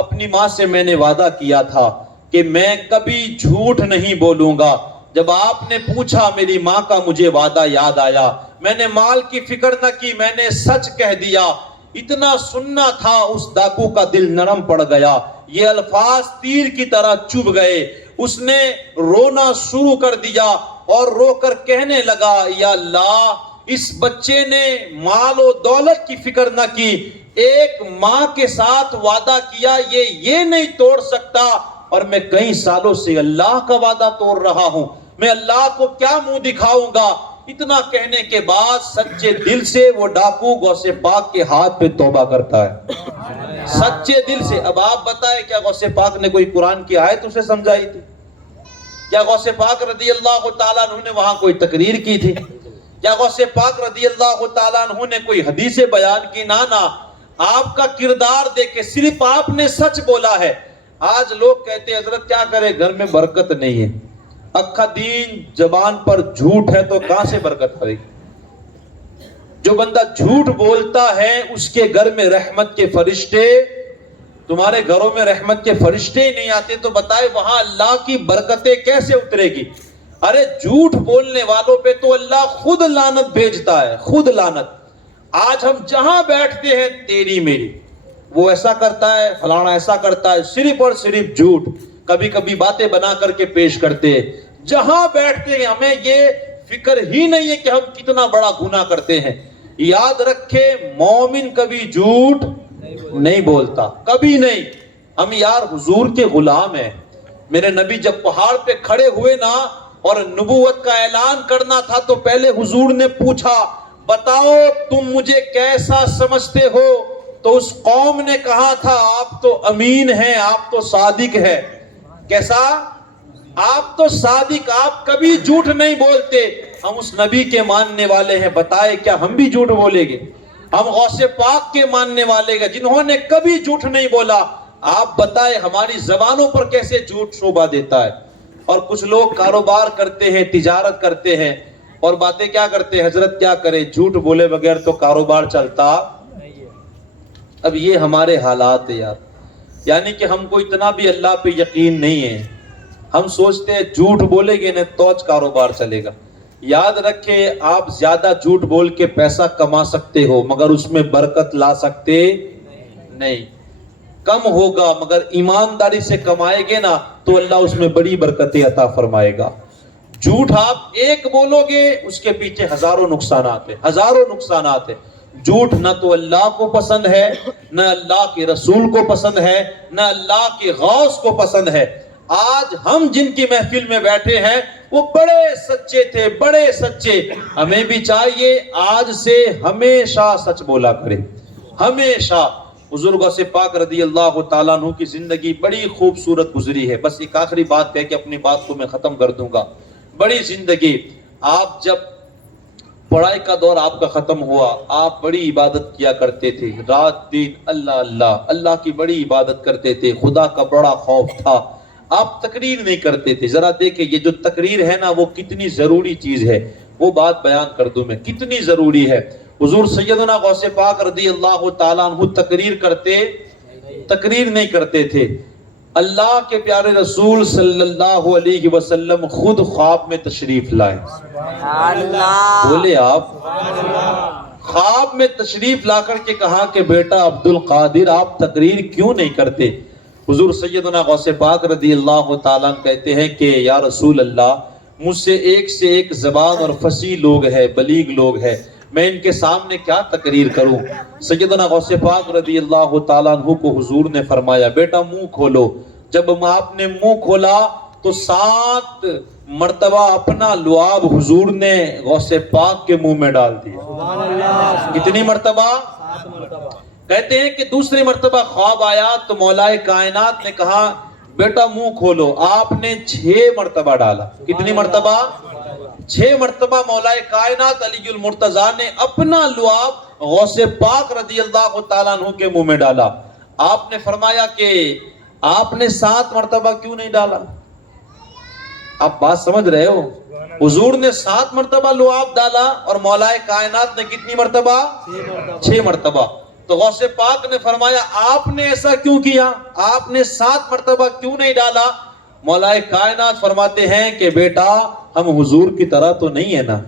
اپنی ماں سے میں نے وعدہ کیا تھا کہ میں کبھی جھوٹ نہیں بولوں گا. جب آپ نے پوچھا میری ماں کا مجھے وعدہ یاد آیا، میں نے مال کی فکر نہ کی، میں نے سچ کہہ دیا. اتنا سننا تھا اس ڈاکو کا دل نرم پڑ گیا، یہ الفاظ تیر کی طرح چبھ گئے. اس نے رونا شروع کر دیا اور رو کر کہنے لگا یا اللہ اس بچے نے مال و دولت کی فکر نہ کی، ایک ماں کے ساتھ وعدہ کیا یہ نہیں توڑ سکتا، اور میں کئی سالوں سے اللہ کا وعدہ توڑ رہا ہوں، میں اللہ کو کیا منہ دکھاؤں گا. اتنا کہنے کے بعد سچے دل سے وہ ڈاکو غوث پاک کے ہاتھ پہ توبہ کرتا ہے، سچے دل سے. اب آپ بتائیں کیا غوث پاک نے کوئی قرآن کی آیت اسے سمجھائی تھی؟ کیا غوث پاک رضی اللہ تعالیٰ عنہ نے وہاں کوئی تقریر کی تھی؟ کیا غوث پاک رضی اللہ تعالیٰ عنہ نے کوئی حدیث بیان کی؟ نہ آپ کا کردار دیکھے، صرف آپ نے سچ بولا ہے. آج لوگ کہتے ہیں حضرت کیا کرے گھر میں برکت نہیں ہے. اکھا دین زبان پر جھوٹ ہے تو کہاں سے برکت پڑے گی؟ جو بندہ جھوٹ بولتا ہے اس کے گھر میں رحمت کے فرشتے، تمہارے گھروں میں رحمت کے فرشتے ہی نہیں آتے تو بتائے وہاں اللہ کی برکتیں کیسے اترے گی؟ ارے جھوٹ بولنے والوں پہ تو اللہ خود لعنت بھیجتا ہے، خود لعنت. آج ہم جہاں بیٹھتے ہیں تیری میری، وہ ایسا کرتا ہے فلانا ایسا کرتا ہے، صرف اور صرف جھوٹ. کبھی کبھی باتیں بنا کر کے پیش کرتے ہیں. جہاں بیٹھتے ہیں ہمیں یہ فکر ہی نہیں ہے کہ ہم کتنا بڑا گناہ کرتے ہیں. یاد رکھے مومن کبھی جھوٹ نہیں بولتا، کبھی نہیں. ہم یار حضور کے غلام ہیں. میرے نبی جب پہاڑ پہ کھڑے ہوئے نا اور نبوت کا اعلان کرنا تھا تو پہلے حضور نے پوچھا بتاؤ تم مجھے کیسا سمجھتے ہو؟ تو اس قوم نے کہا تھا آپ تو امین ہیں, آپ تو صادق ہے. کیسا؟ آپ تو صادق, آپ کبھی جھوٹ نہیں بولتے. ہم اس نبی کے ماننے والے ہیں, بتائے کیا ہم بھی جھوٹ بولیں گے؟ ہم غوث پاک کے ماننے والے ہیں جنہوں نے کبھی جھوٹ نہیں بولا, آپ بتائے ہماری زبانوں پر کیسے جھوٹ شوبہ دیتا ہے؟ اور کچھ لوگ کاروبار کرتے ہیں, تجارت کرتے ہیں, اور باتیں کیا کرتے ہیں, حضرت کیا کرے, جھوٹ بولے بغیر تو کاروبار چلتا. اب یہ ہمارے حالات ہیں یار. یعنی کہ ہم کو اتنا بھی اللہ پہ یقین نہیں ہے. ہم سوچتے ہیں جھوٹ بولیں گے نا تو کاروبار چلے گا. یاد رکھیں, آپ زیادہ جھوٹ بول کے پیسہ کما سکتے ہو مگر اس میں برکت لا سکتے نہیں. کم ہوگا مگر ایمانداری سے کمائے گے نا تو اللہ اس میں بڑی برکتیں عطا فرمائے گا. جھوٹ آپ ایک بولو گے اس کے پیچھے ہزاروں نقصانات ہیں, ہزاروں نقصانات ہیں. جھوٹ نہ تو اللہ کو پسند ہے, نہ اللہ کے رسول کو پسند ہے, نہ اللہ کے غوث کو پسند ہے. آج ہم جن کی محفل میں بیٹھے ہیں وہ بڑے سچے تھے, بڑے سچے. ہمیں بھی چاہیے آج سے ہمیشہ سچ بولا کرے, ہمیشہ. بزرگوں سے پاک رضی اللہ تعالیٰ عنہ کی زندگی بڑی خوبصورت گزری ہے. بس ایک آخری بات کہہ کے اپنی بات کو میں ختم کر دوں گا. بڑی زندگی, آپ جب پڑھائی کا دور آپ کا ختم ہوا, آپ بڑی عبادت کیا کرتے تھے, رات دن اللہ اللہ اللہ کی بڑی عبادت کرتے تھے, خدا کا بڑا خوف تھا. آپ تقریر نہیں کرتے تھے. ذرا دیکھیں یہ جو تقریر ہے نا وہ کتنی ضروری چیز ہے, وہ بات بیان کر دوں میں کتنی ضروری ہے. حضور سیدنا غوث پاک رضی اللہ تعالیٰ عنہ تقریر نہیں کرتے تھے. اللہ کے پیارے رسول صلی اللہ علیہ وسلم خود خواب میں تشریف لائے. بولے آپ, خواب میں تشریف لا کر کے کہا کہ بیٹا عبد القادر آپ تقریر کیوں نہیں کرتے؟ حضور سیدنا غوث پاک رضی اللہ تعالیٰ کہتے ہیں کہ یا رسول اللہ, مجھ سے ایک زبان اور فصیح لوگ ہیں, بلیغ لوگ ہیں, میں ان کے سامنے کیا تقریر کروں؟ سیدنا غوث پاک رضی اللہ تعالیٰ عنہ کو حضور نے فرمایا بیٹا منہ کھولو. جب آپ نے منہ کھولا تو 7 مرتبہ اپنا لعاب حضور نے غوث پاک کے منہ میں ڈال دیا. کتنی مرتبہ؟ 7 مرتبہ. کہتے ہیں کہ دوسری مرتبہ خواب آیا تو مولا کائنات نے کہا بیٹا منہ کھولو. آپ نے 6 مرتبہ ڈالا. کتنی مرتبہ؟ 6 مرتبہ مولا کائنات علی المرتضیٰ نے اپنا لعاب غوث پاک رضی اللہ تعالیٰ عنہ کے منہ میں ڈالا. آپ نے فرمایا کہ آپ نے 7 مرتبہ کیوں نہیں ڈالا؟ آپ بات سمجھ رہے ہو؟ حضور نے 7 مرتبہ لعاب ڈالا اور مولا کائنات نے کتنی مرتبہ؟ 6 مرتبہ. تو غوث پاک نے فرمایا آپ نے ایسا کیوں کیا؟ آپ نے 7 مرتبہ کیوں نہیں ڈالا؟ مولا کائنات فرماتے ہیں کہ بیٹا ہم حضور کی طرح تو نہیں ہے نا,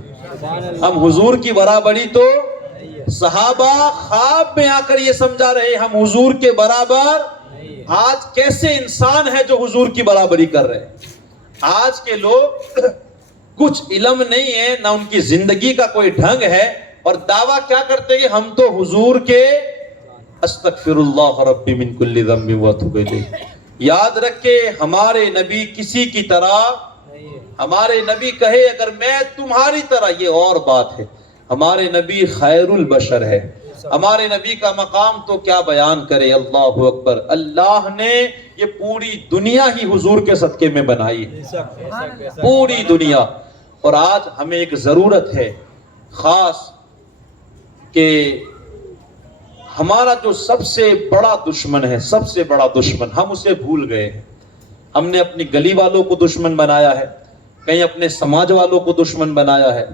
ہم حضور کی برابری تو, صحابہ خواب میں آ کر یہ سمجھا رہے ہم حضور کے برابر. آج کیسے انسان ہے جو حضور کی برابری کر رہے ہیں؟ آج کے لوگ کچھ علم نہیں ہے, نہ ان کی زندگی کا کوئی ڈھنگ ہے, اور دعویٰ کیا کرتے ہیں ہم تو حضور کے استغفر اللہ ربی من کل ذنب واتوب الیہ. یاد رکھے ہمارے نبی کسی کی طرح, ہمارے نبی کہے اگر میں تمہاری طرح, یہ اور بات ہے. ہمارے نبی خیر البشر ہے. ہمارے نبی کا مقام تو کیا بیان کرے. اللہ اکبر. اللہ نے یہ پوری دنیا ہی حضور کے صدقے میں بنائی ہے, پوری دنیا. اور آج ہمیں ایک ضرورت ہے خاص کہ ہمارا جو سب سے بڑا دشمن ہے, سب سے بڑا دشمن, ہم اسے بھول گئے ہیں. ہم نے اپنی گلی والوں کو دشمن بنایا ہے, کہیں اپنے سماج والوں کو دشمن بنایا ہے,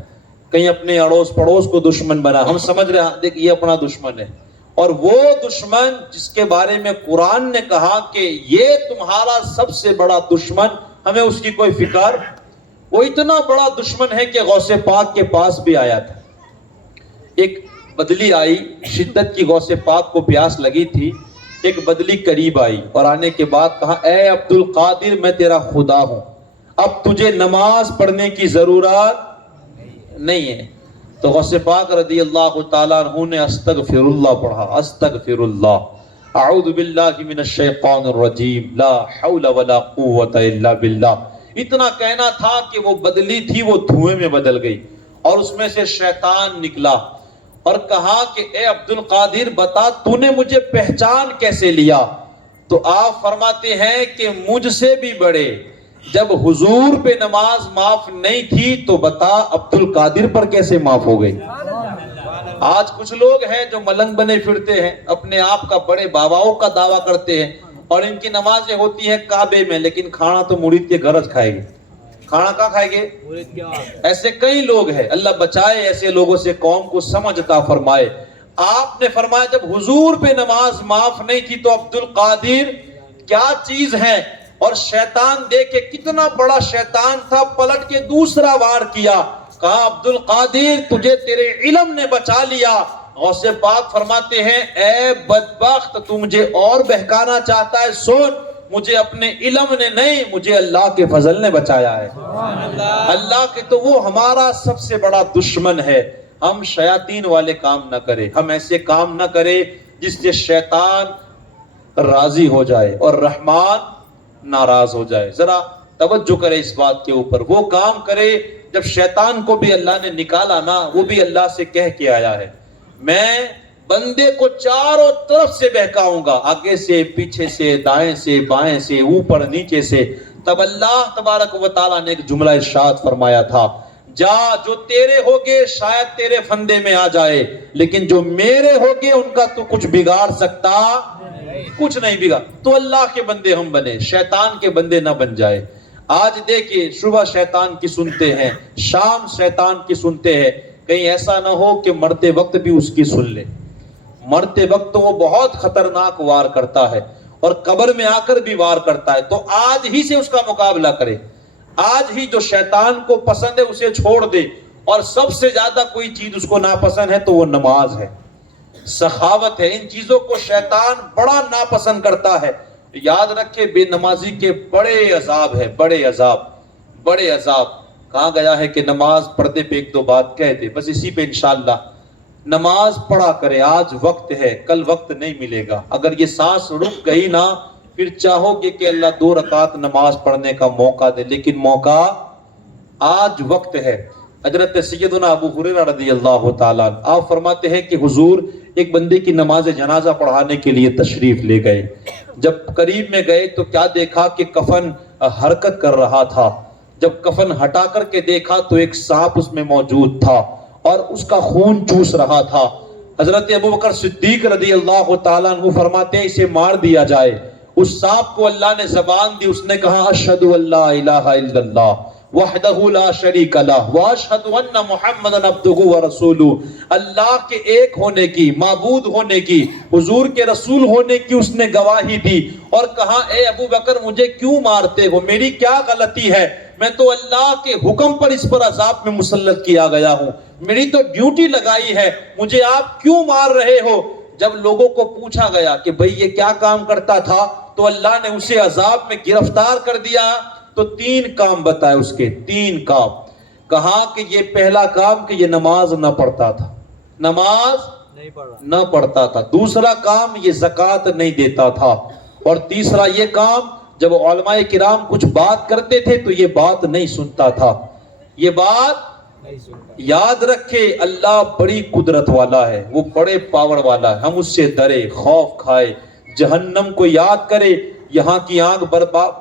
کہیں اپنے اڑوس پڑوس کو دشمن بنا. ہم سمجھ رہے ہیں دیکھ یہ اپنا دشمن ہے, اور وہ دشمن جس کے بارے میں قرآن نے کہا کہ یہ تمہارا سب سے بڑا دشمن, ہمیں اس کی کوئی فکر. وہ اتنا بڑا دشمن ہے کہ غوث پاک کے پاس بھی آیا تھا. ایک بدلی آئی شدت کی, غوث پاک کو پیاس لگی تھی, ایک بدلی قریب آئی اور آنے کے بعد کہا اے عبد القادر میں تیرا خدا ہوں, اب تجھے نماز پڑھنے کی ضرورت نہیں ہے. تو غوث پاک رضی اللہ تعالیٰ عنہ نے استغفر اللہ پڑھا, استغفر اللہ, اعوذ باللہ من الشیطان الرجیم, لا حول ولا قوت الا باللہ. اتنا کہنا تھا کہ وہ بدلی تھی وہ دھوئیں میں بدل گئی اور اس میں سے شیطان نکلا, اور کہا کہ اے عبد القادر بتا تو نے مجھے پہچان کیسے لیا؟ تو آپ فرماتے ہیں کہ مجھ سے بھی بڑے جب حضور پہ نماز معاف نہیں تھی تو بتا عبد القادر پر کیسے معاف ہو گئی؟ آج کچھ لوگ ہیں جو ملنگ بنے پھرتے ہیں، اپنے آپ کا بڑے باباؤں کا دعویٰ کرتے ہیں، اور ان کی نمازیں ہوتی ہیں کعبے میں، لیکن کھانا تو مرید کے گھرج کھائے گی۔ کھانا کہاں کھائے گے؟ مرید کے وہاں۔ ایسے کئی لوگ ہیں، اللہ بچائے ایسے لوگوں سے، قوم کو سمجھ عطا فرمائے۔ آپ نے فرمایا جب حضور پہ نماز معاف نہیں تھی تو عبد القادر کیا چیز ہے؟ اور شیطان دیکھے کتنا بڑا شیطان تھا، پلٹ کے دوسرا وار کیا، کہا عبد القادر تجھے تیرے علم نے بچا لیا۔ غوث پاک فرماتے ہیں اے بدبخت تو مجھے اور بہکانا چاہتا ہے، سن مجھے اپنے علم نے نہیں، مجھے اللہ کے فضل نے بچایا ہے۔ اللہ کے تو وہ ہمارا سب سے بڑا دشمن ہے۔ ہم شیاطین والے کام نہ کریں، ہم ایسے کام نہ کریں جس سے شیطان راضی ہو جائے اور رحمان ناراض ہو جائے۔ ذرا توجہ کرے اس بات کے اوپر، وہ کام کرے جب شیطان کو بھی اللہ نے نکالا نا، وہ بھی اللہ سے کہہ کے آیا ہے میں بندے کو چاروں طرف سے بہکاؤں گا، آگے سے، پیچھے سے، دائیں سے، بائیں سے، اوپر نیچے سے۔ تب اللہ تبارک و تعالیٰ نے ایک جملہ ارشاد فرمایا تھا، جا جو تیرے ہوگے شاید تیرے فندے میں آ جائے، لیکن جو میرے ہوگے ان کا تو کچھ بگاڑ سکتا کچھ نہیں بگاڑ۔ تو اللہ کے بندے ہم بنے، شیطان کے بندے نہ بن جائے۔ آج دیکھیں صبح شیطان کی سنتے ہیں، شام شیطان کی سنتے ہیں، کہیں ایسا نہ ہو کہ مرتے وقت بھی اس کی سن لے۔ مرتے وقت تو وہ بہت خطرناک وار کرتا ہے، اور قبر میں آ کر بھی وار کرتا ہے، تو آج ہی سے اس کا مقابلہ کرے۔ آج ہی جو شیطان کو پسند ہے اسے چھوڑ دے، اور سب سے زیادہ کوئی چیز اس کو ناپسند ہے تو وہ نماز ہے، سخاوت ہے۔ ان چیزوں کو شیطان بڑا ناپسند کرتا ہے۔ یاد رکھے بے نمازی کے بڑے عذاب ہے، بڑے عذاب، بڑے عذاب۔ کہا گیا ہے کہ نماز پڑھتے پہ ایک دو بات کہہ دے، بس اسی پہ انشاءاللہ نماز پڑھا کرے۔ آج وقت ہے، کل وقت نہیں ملے گا۔ اگر یہ سانس رک گئی نا پھر چاہو گے کہ اللہ 2 رکعت نماز پڑھنے کا موقع دے، لیکن موقع آج وقت ہے۔ حضرت سیدنا ابو ہریرہ رضی اللہ تعالیٰ عنہ آپ فرماتے ہیں کہ حضور ایک بندے کی نماز جنازہ پڑھانے کے لیے تشریف لے گئے۔ جب قریب میں گئے تو کیا دیکھا کہ کفن حرکت کر رہا تھا۔ جب کفن ہٹا کر کے دیکھا تو ایک سانپ اس میں موجود تھا اور اس کا خون چوس رہا تھا۔ حضرت ابوبکر صدیق رضی اللہ تعالیٰ عنہ فرماتے ہیں اسے مار دیا جائے۔ اس سانپ کو اللہ نے زبان دی، اس نے کہا اشہد ان لا الہ الا اللہ وحدہ لا شریک لہ واشہد ان محمدا عبدہ ورسولہ، اللہ کے ایک ہونے کی، معبود ہونے کی، حضور کے رسول ہونے کی اس نے گواہی دی، اور کہا اے ابو بکر مجھے کیوں مارتے ہو، میری کیا غلطی ہے، میں تو اللہ کے حکم پر اس پر عذاب میں مسلط کیا گیا ہوں، میری تو ڈیوٹی لگائی ہے، مجھے آپ کیوں مار رہے ہو؟ جب لوگوں کو پوچھا گیا کہ بھئی یہ کیا کام کرتا تھا تو اللہ نے اسے عذاب میں گرفتار کر دیا، تو 3 کام بتائے اس کے، 3 کام۔ کہا کہ یہ پہلا کام کہ یہ نماز نہ پڑھتا تھا، نماز نہ پڑھتا تھا، دوسرا کام یہ زکوٰۃ نہیں دیتا تھا، اور تیسرا یہ کام جب علماء کرام کچھ بات کرتے تھے تو یہ بات نہیں سنتا تھا۔ یہ بات یاد رکھے، اللہ بڑی قدرت والا ہے، وہ بڑے پاور والا ہے، ہم اس سے ڈرے، خوف کھائے، جہنم کو یاد کرے۔ یہاں کی آنکھ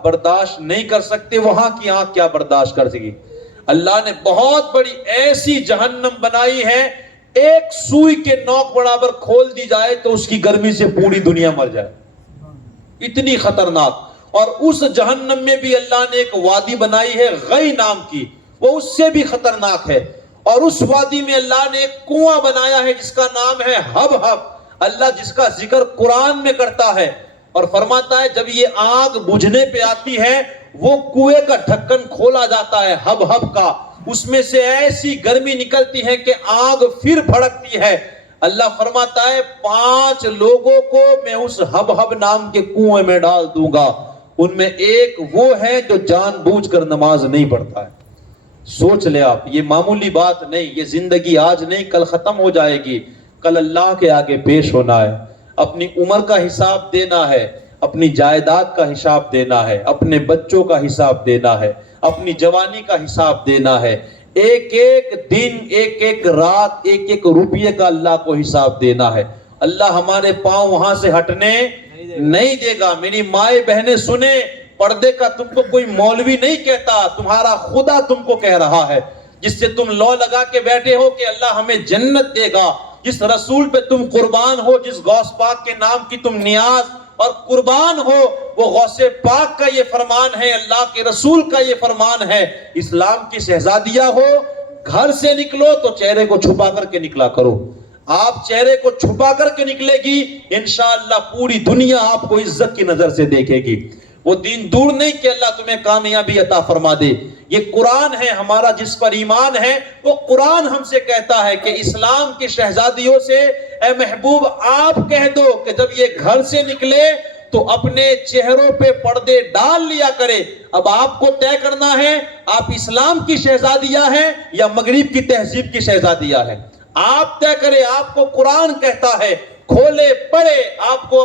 برداشت نہیں کر سکتے، وہاں کی آنکھ کیا برداشت کر سکے؟ اللہ نے بہت بڑی ایسی جہنم بنائی ہے، ایک سوئی کے نوک برابر کھول دی جائے تو اس کی گرمی سے پوری دنیا مر جائے، اتنی خطرناک۔ اور اس جہنم میں بھی اللہ نے ایک وادی بنائی ہے غی نام کی، وہ اس سے بھی خطرناک ہے، اور اس وادی میں اللہ نے ایک کنواں بنایا ہے جس کا نام ہے ہب ہب، اللہ جس کا ذکر قرآن میں کرتا ہے، اور فرماتا ہے جب یہ آگ بجھنے پہ آتی ہے وہ کنویں کا ڈھکن کھولا جاتا ہے ہب ہب کا، اس میں سے ایسی گرمی نکلتی ہے کہ آگ پھر بھڑکتی ہے۔ اللہ فرماتا ہے 5 لوگوں کو میں اس ہب ہب نام کے کنویں میں ڈال دوں گا، ان میں ایک وہ ہے جو جان بوجھ کر نماز نہیں پڑھتا ہے۔ سوچ لے آپ، یہ معمولی بات نہیں، یہ زندگی آج نہیں کل ختم ہو جائے گی، کل اللہ کے آگے پیش ہونا ہے، اپنی عمر کا حساب دینا ہے، اپنی جائیداد کا حساب دینا ہے، اپنے بچوں کا حساب دینا ہے، اپنی جوانی کا حساب دینا ہے۔ ایک ایک دن، ایک ایک رات، ایک ایک روپیے کا اللہ کو حساب دینا ہے. اللہ ہمارے پاؤں وہاں سے ہٹنے نہیں دے گا. میری مائیں بہنیں سنیں، پردے کا تم کو کوئی مولوی نہیں کہتا، تمہارا خدا تم کو کہہ رہا ہے، جس سے تم لو لگا کے بیٹھے ہو کہ اللہ ہمیں جنت دے گا، جس رسول پہ تم قربان ہو، جس غوث پاک کے نام کی تم نیاز اور قربان ہو، وہ غوث پاک کا یہ فرمان ہے، اللہ کے رسول کا یہ فرمان ہے. اسلام کی شہزادیہ ہو، گھر سے نکلو تو چہرے کو چھپا کر کے نکلا کرو. آپ چہرے کو چھپا کر کے نکلے گی، انشاءاللہ پوری دنیا آپ کو عزت کی نظر سے دیکھے گی. وہ دین دور نہیں کہ اللہ تمہیں کامیابی عطا فرما دے. یہ قرآن ہے ہمارا، جس پر ایمان ہے وہ قرآن ہم سے کہتا ہے کہ اسلام کی شہزادیوں سے اے محبوب آپ کہہ دو کہ جب یہ گھر سے نکلے تو اپنے چہروں پہ پردے ڈال لیا کرے. اب آپ کو طے کرنا ہے آپ اسلام کی شہزادیہ ہیں یا مغرب کی تہذیب کی شہزادیہ ہیں. آپ طے کرے. آپ کو قرآن کہتا ہے کھولے پڑھے، آپ کو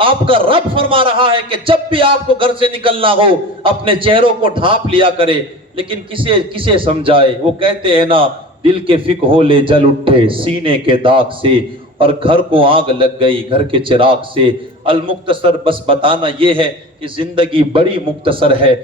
آپ کا رب فرما رہا ہے کہ جب بھی آپ کو گھر سے نکلنا ہو اپنے چہروں کو ڈھانپ لیا کرے. لیکن کسے سمجھائے؟ وہ کہتے ہیں نا، دل کے فک ہو لے جل اٹھے سینے کے داغ سے، اور گھر کو آگ لگ گئی گھر کے چراغ سے. المختصر بس بتانا یہ ہے کہ زندگی بڑی مختصر ہے.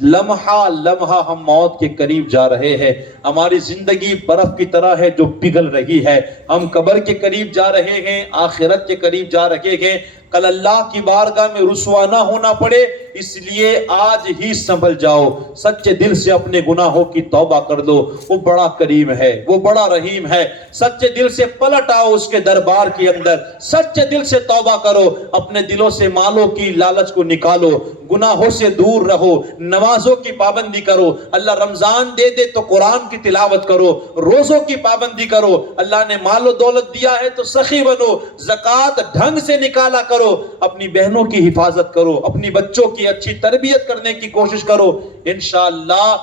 لمحہ لمحہ ہم موت کے قریب جا رہے ہیں. ہماری زندگی برف کی طرح ہے جو پگھل رہی ہے. ہم قبر کے قریب جا رہے ہیں، آخرت کے قریب جا رہے ہیں. کل اللہ کی بارگاہ میں رسوا نہ ہونا پڑے، اس لیے آج ہی سنبھل جاؤ. سچے دل سے اپنے گناہوں کی توبہ کر دو، وہ بڑا کریم ہے، وہ بڑا رحیم ہے. سچے دل سے پلٹ آؤ اس کے دربار کے اندر، سچے دل سے توبہ کرو. اپنے دلوں سے مالوں کی لالچ کو نکالو، گناہوں سے دور رہو، نمازوں کی پابندی کرو. اللہ رمضان دے دے تو قرآن کی تلاوت کرو، روزوں کی پابندی کرو. اللہ نے مال و دولت دیا ہے تو سخی بنو، زکوٰۃ ڈھنگ سے نکالا کرو. اپنی بہنوں کی حفاظت کرو، اپنی بچوں کی اچھی تربیت کرنے کی کوشش کرو. انشاءاللہ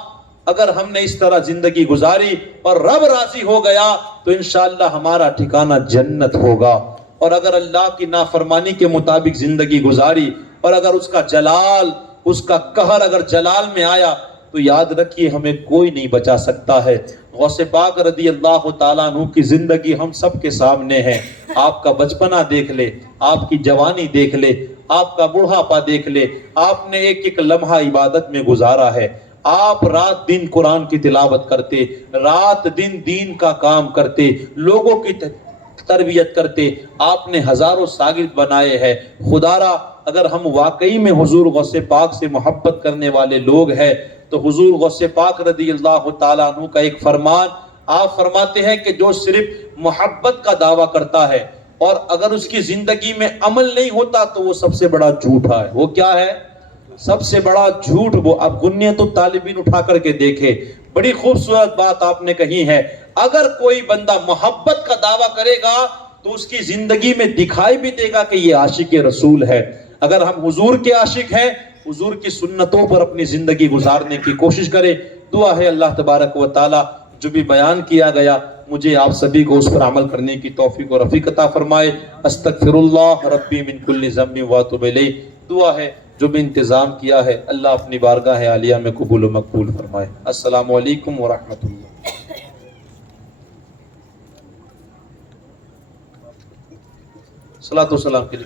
اگر ہم نے اس طرح زندگی گزاری اور رب راضی ہو گیا تو انشاءاللہ ہمارا ٹھکانہ جنت ہوگا. اور اگر اللہ کی نافرمانی کے مطابق زندگی گزاری اور اگر اس کا جلال، اس کا قہر اگر جلال میں آیا تو یاد رکھیے ہمیں کوئی نہیں بچا سکتا ہے. غوث پاک رضی اللہ تعالیٰ عنہ کی زندگی ہم سب کے سامنے ہے. آپ کا بچپنا دیکھ لے، آپ کی جوانی دیکھ لے، آپ کا بڑھاپا دیکھ لے. آپ نے ایک ایک لمحہ عبادت میں گزارا ہے. آپ رات دن قرآن کی تلاوت کرتے، رات دن دین کا کام کرتے، لوگوں کی تربیت کرتے. آپ نے ہزاروں شاگرد بنائے ہیں. خدا را اگر ہم واقعی میں حضور غوث پاک سے محبت کرنے والے لوگ ہیں تو حضور غوث پاک رضی اللہ تعالیٰ عنہ کا ایک فرمان آپ فرماتے ہیں کہ جو صرف محبت کا دعویٰ کرتا ہے اور اگر اس کی زندگی میں عمل نہیں ہوتا تو وہ سب سے بڑا جھوٹا ہے. وہ کیا ہے؟ سب سے بڑا جھوٹ. وہ اب غنیت الطالبین اٹھا کر کے دیکھے. بڑی خوبصورت بات آپ نے کہی ہے. اگر کوئی بندہ محبت کا دعویٰ کرے گا تو اس کی زندگی میں دکھائی بھی دے گا کہ یہ عاشق رسول ہے. اگر ہم حضور کے عاشق ہیں، حضور کی سنتوں پر اپنی زندگی گزارنے کی کوشش کرے. دعا ہے اللہ تبارک و تعالی جو بھی بیان کیا گیا مجھے آپ سبھی کو اس پر عمل کرنے کی توفیق و رفیق عطا فرمائے. استغفر اللہ ربی من کل ذنب واتوب الیہ. دعا ہے جو بھی انتظام کیا ہے اللہ اپنی بارگاہ عالیہ میں قبول و مقبول فرمائے. السلام علیکم ورحمۃ اللہ. صلاۃ و سلام کے لیے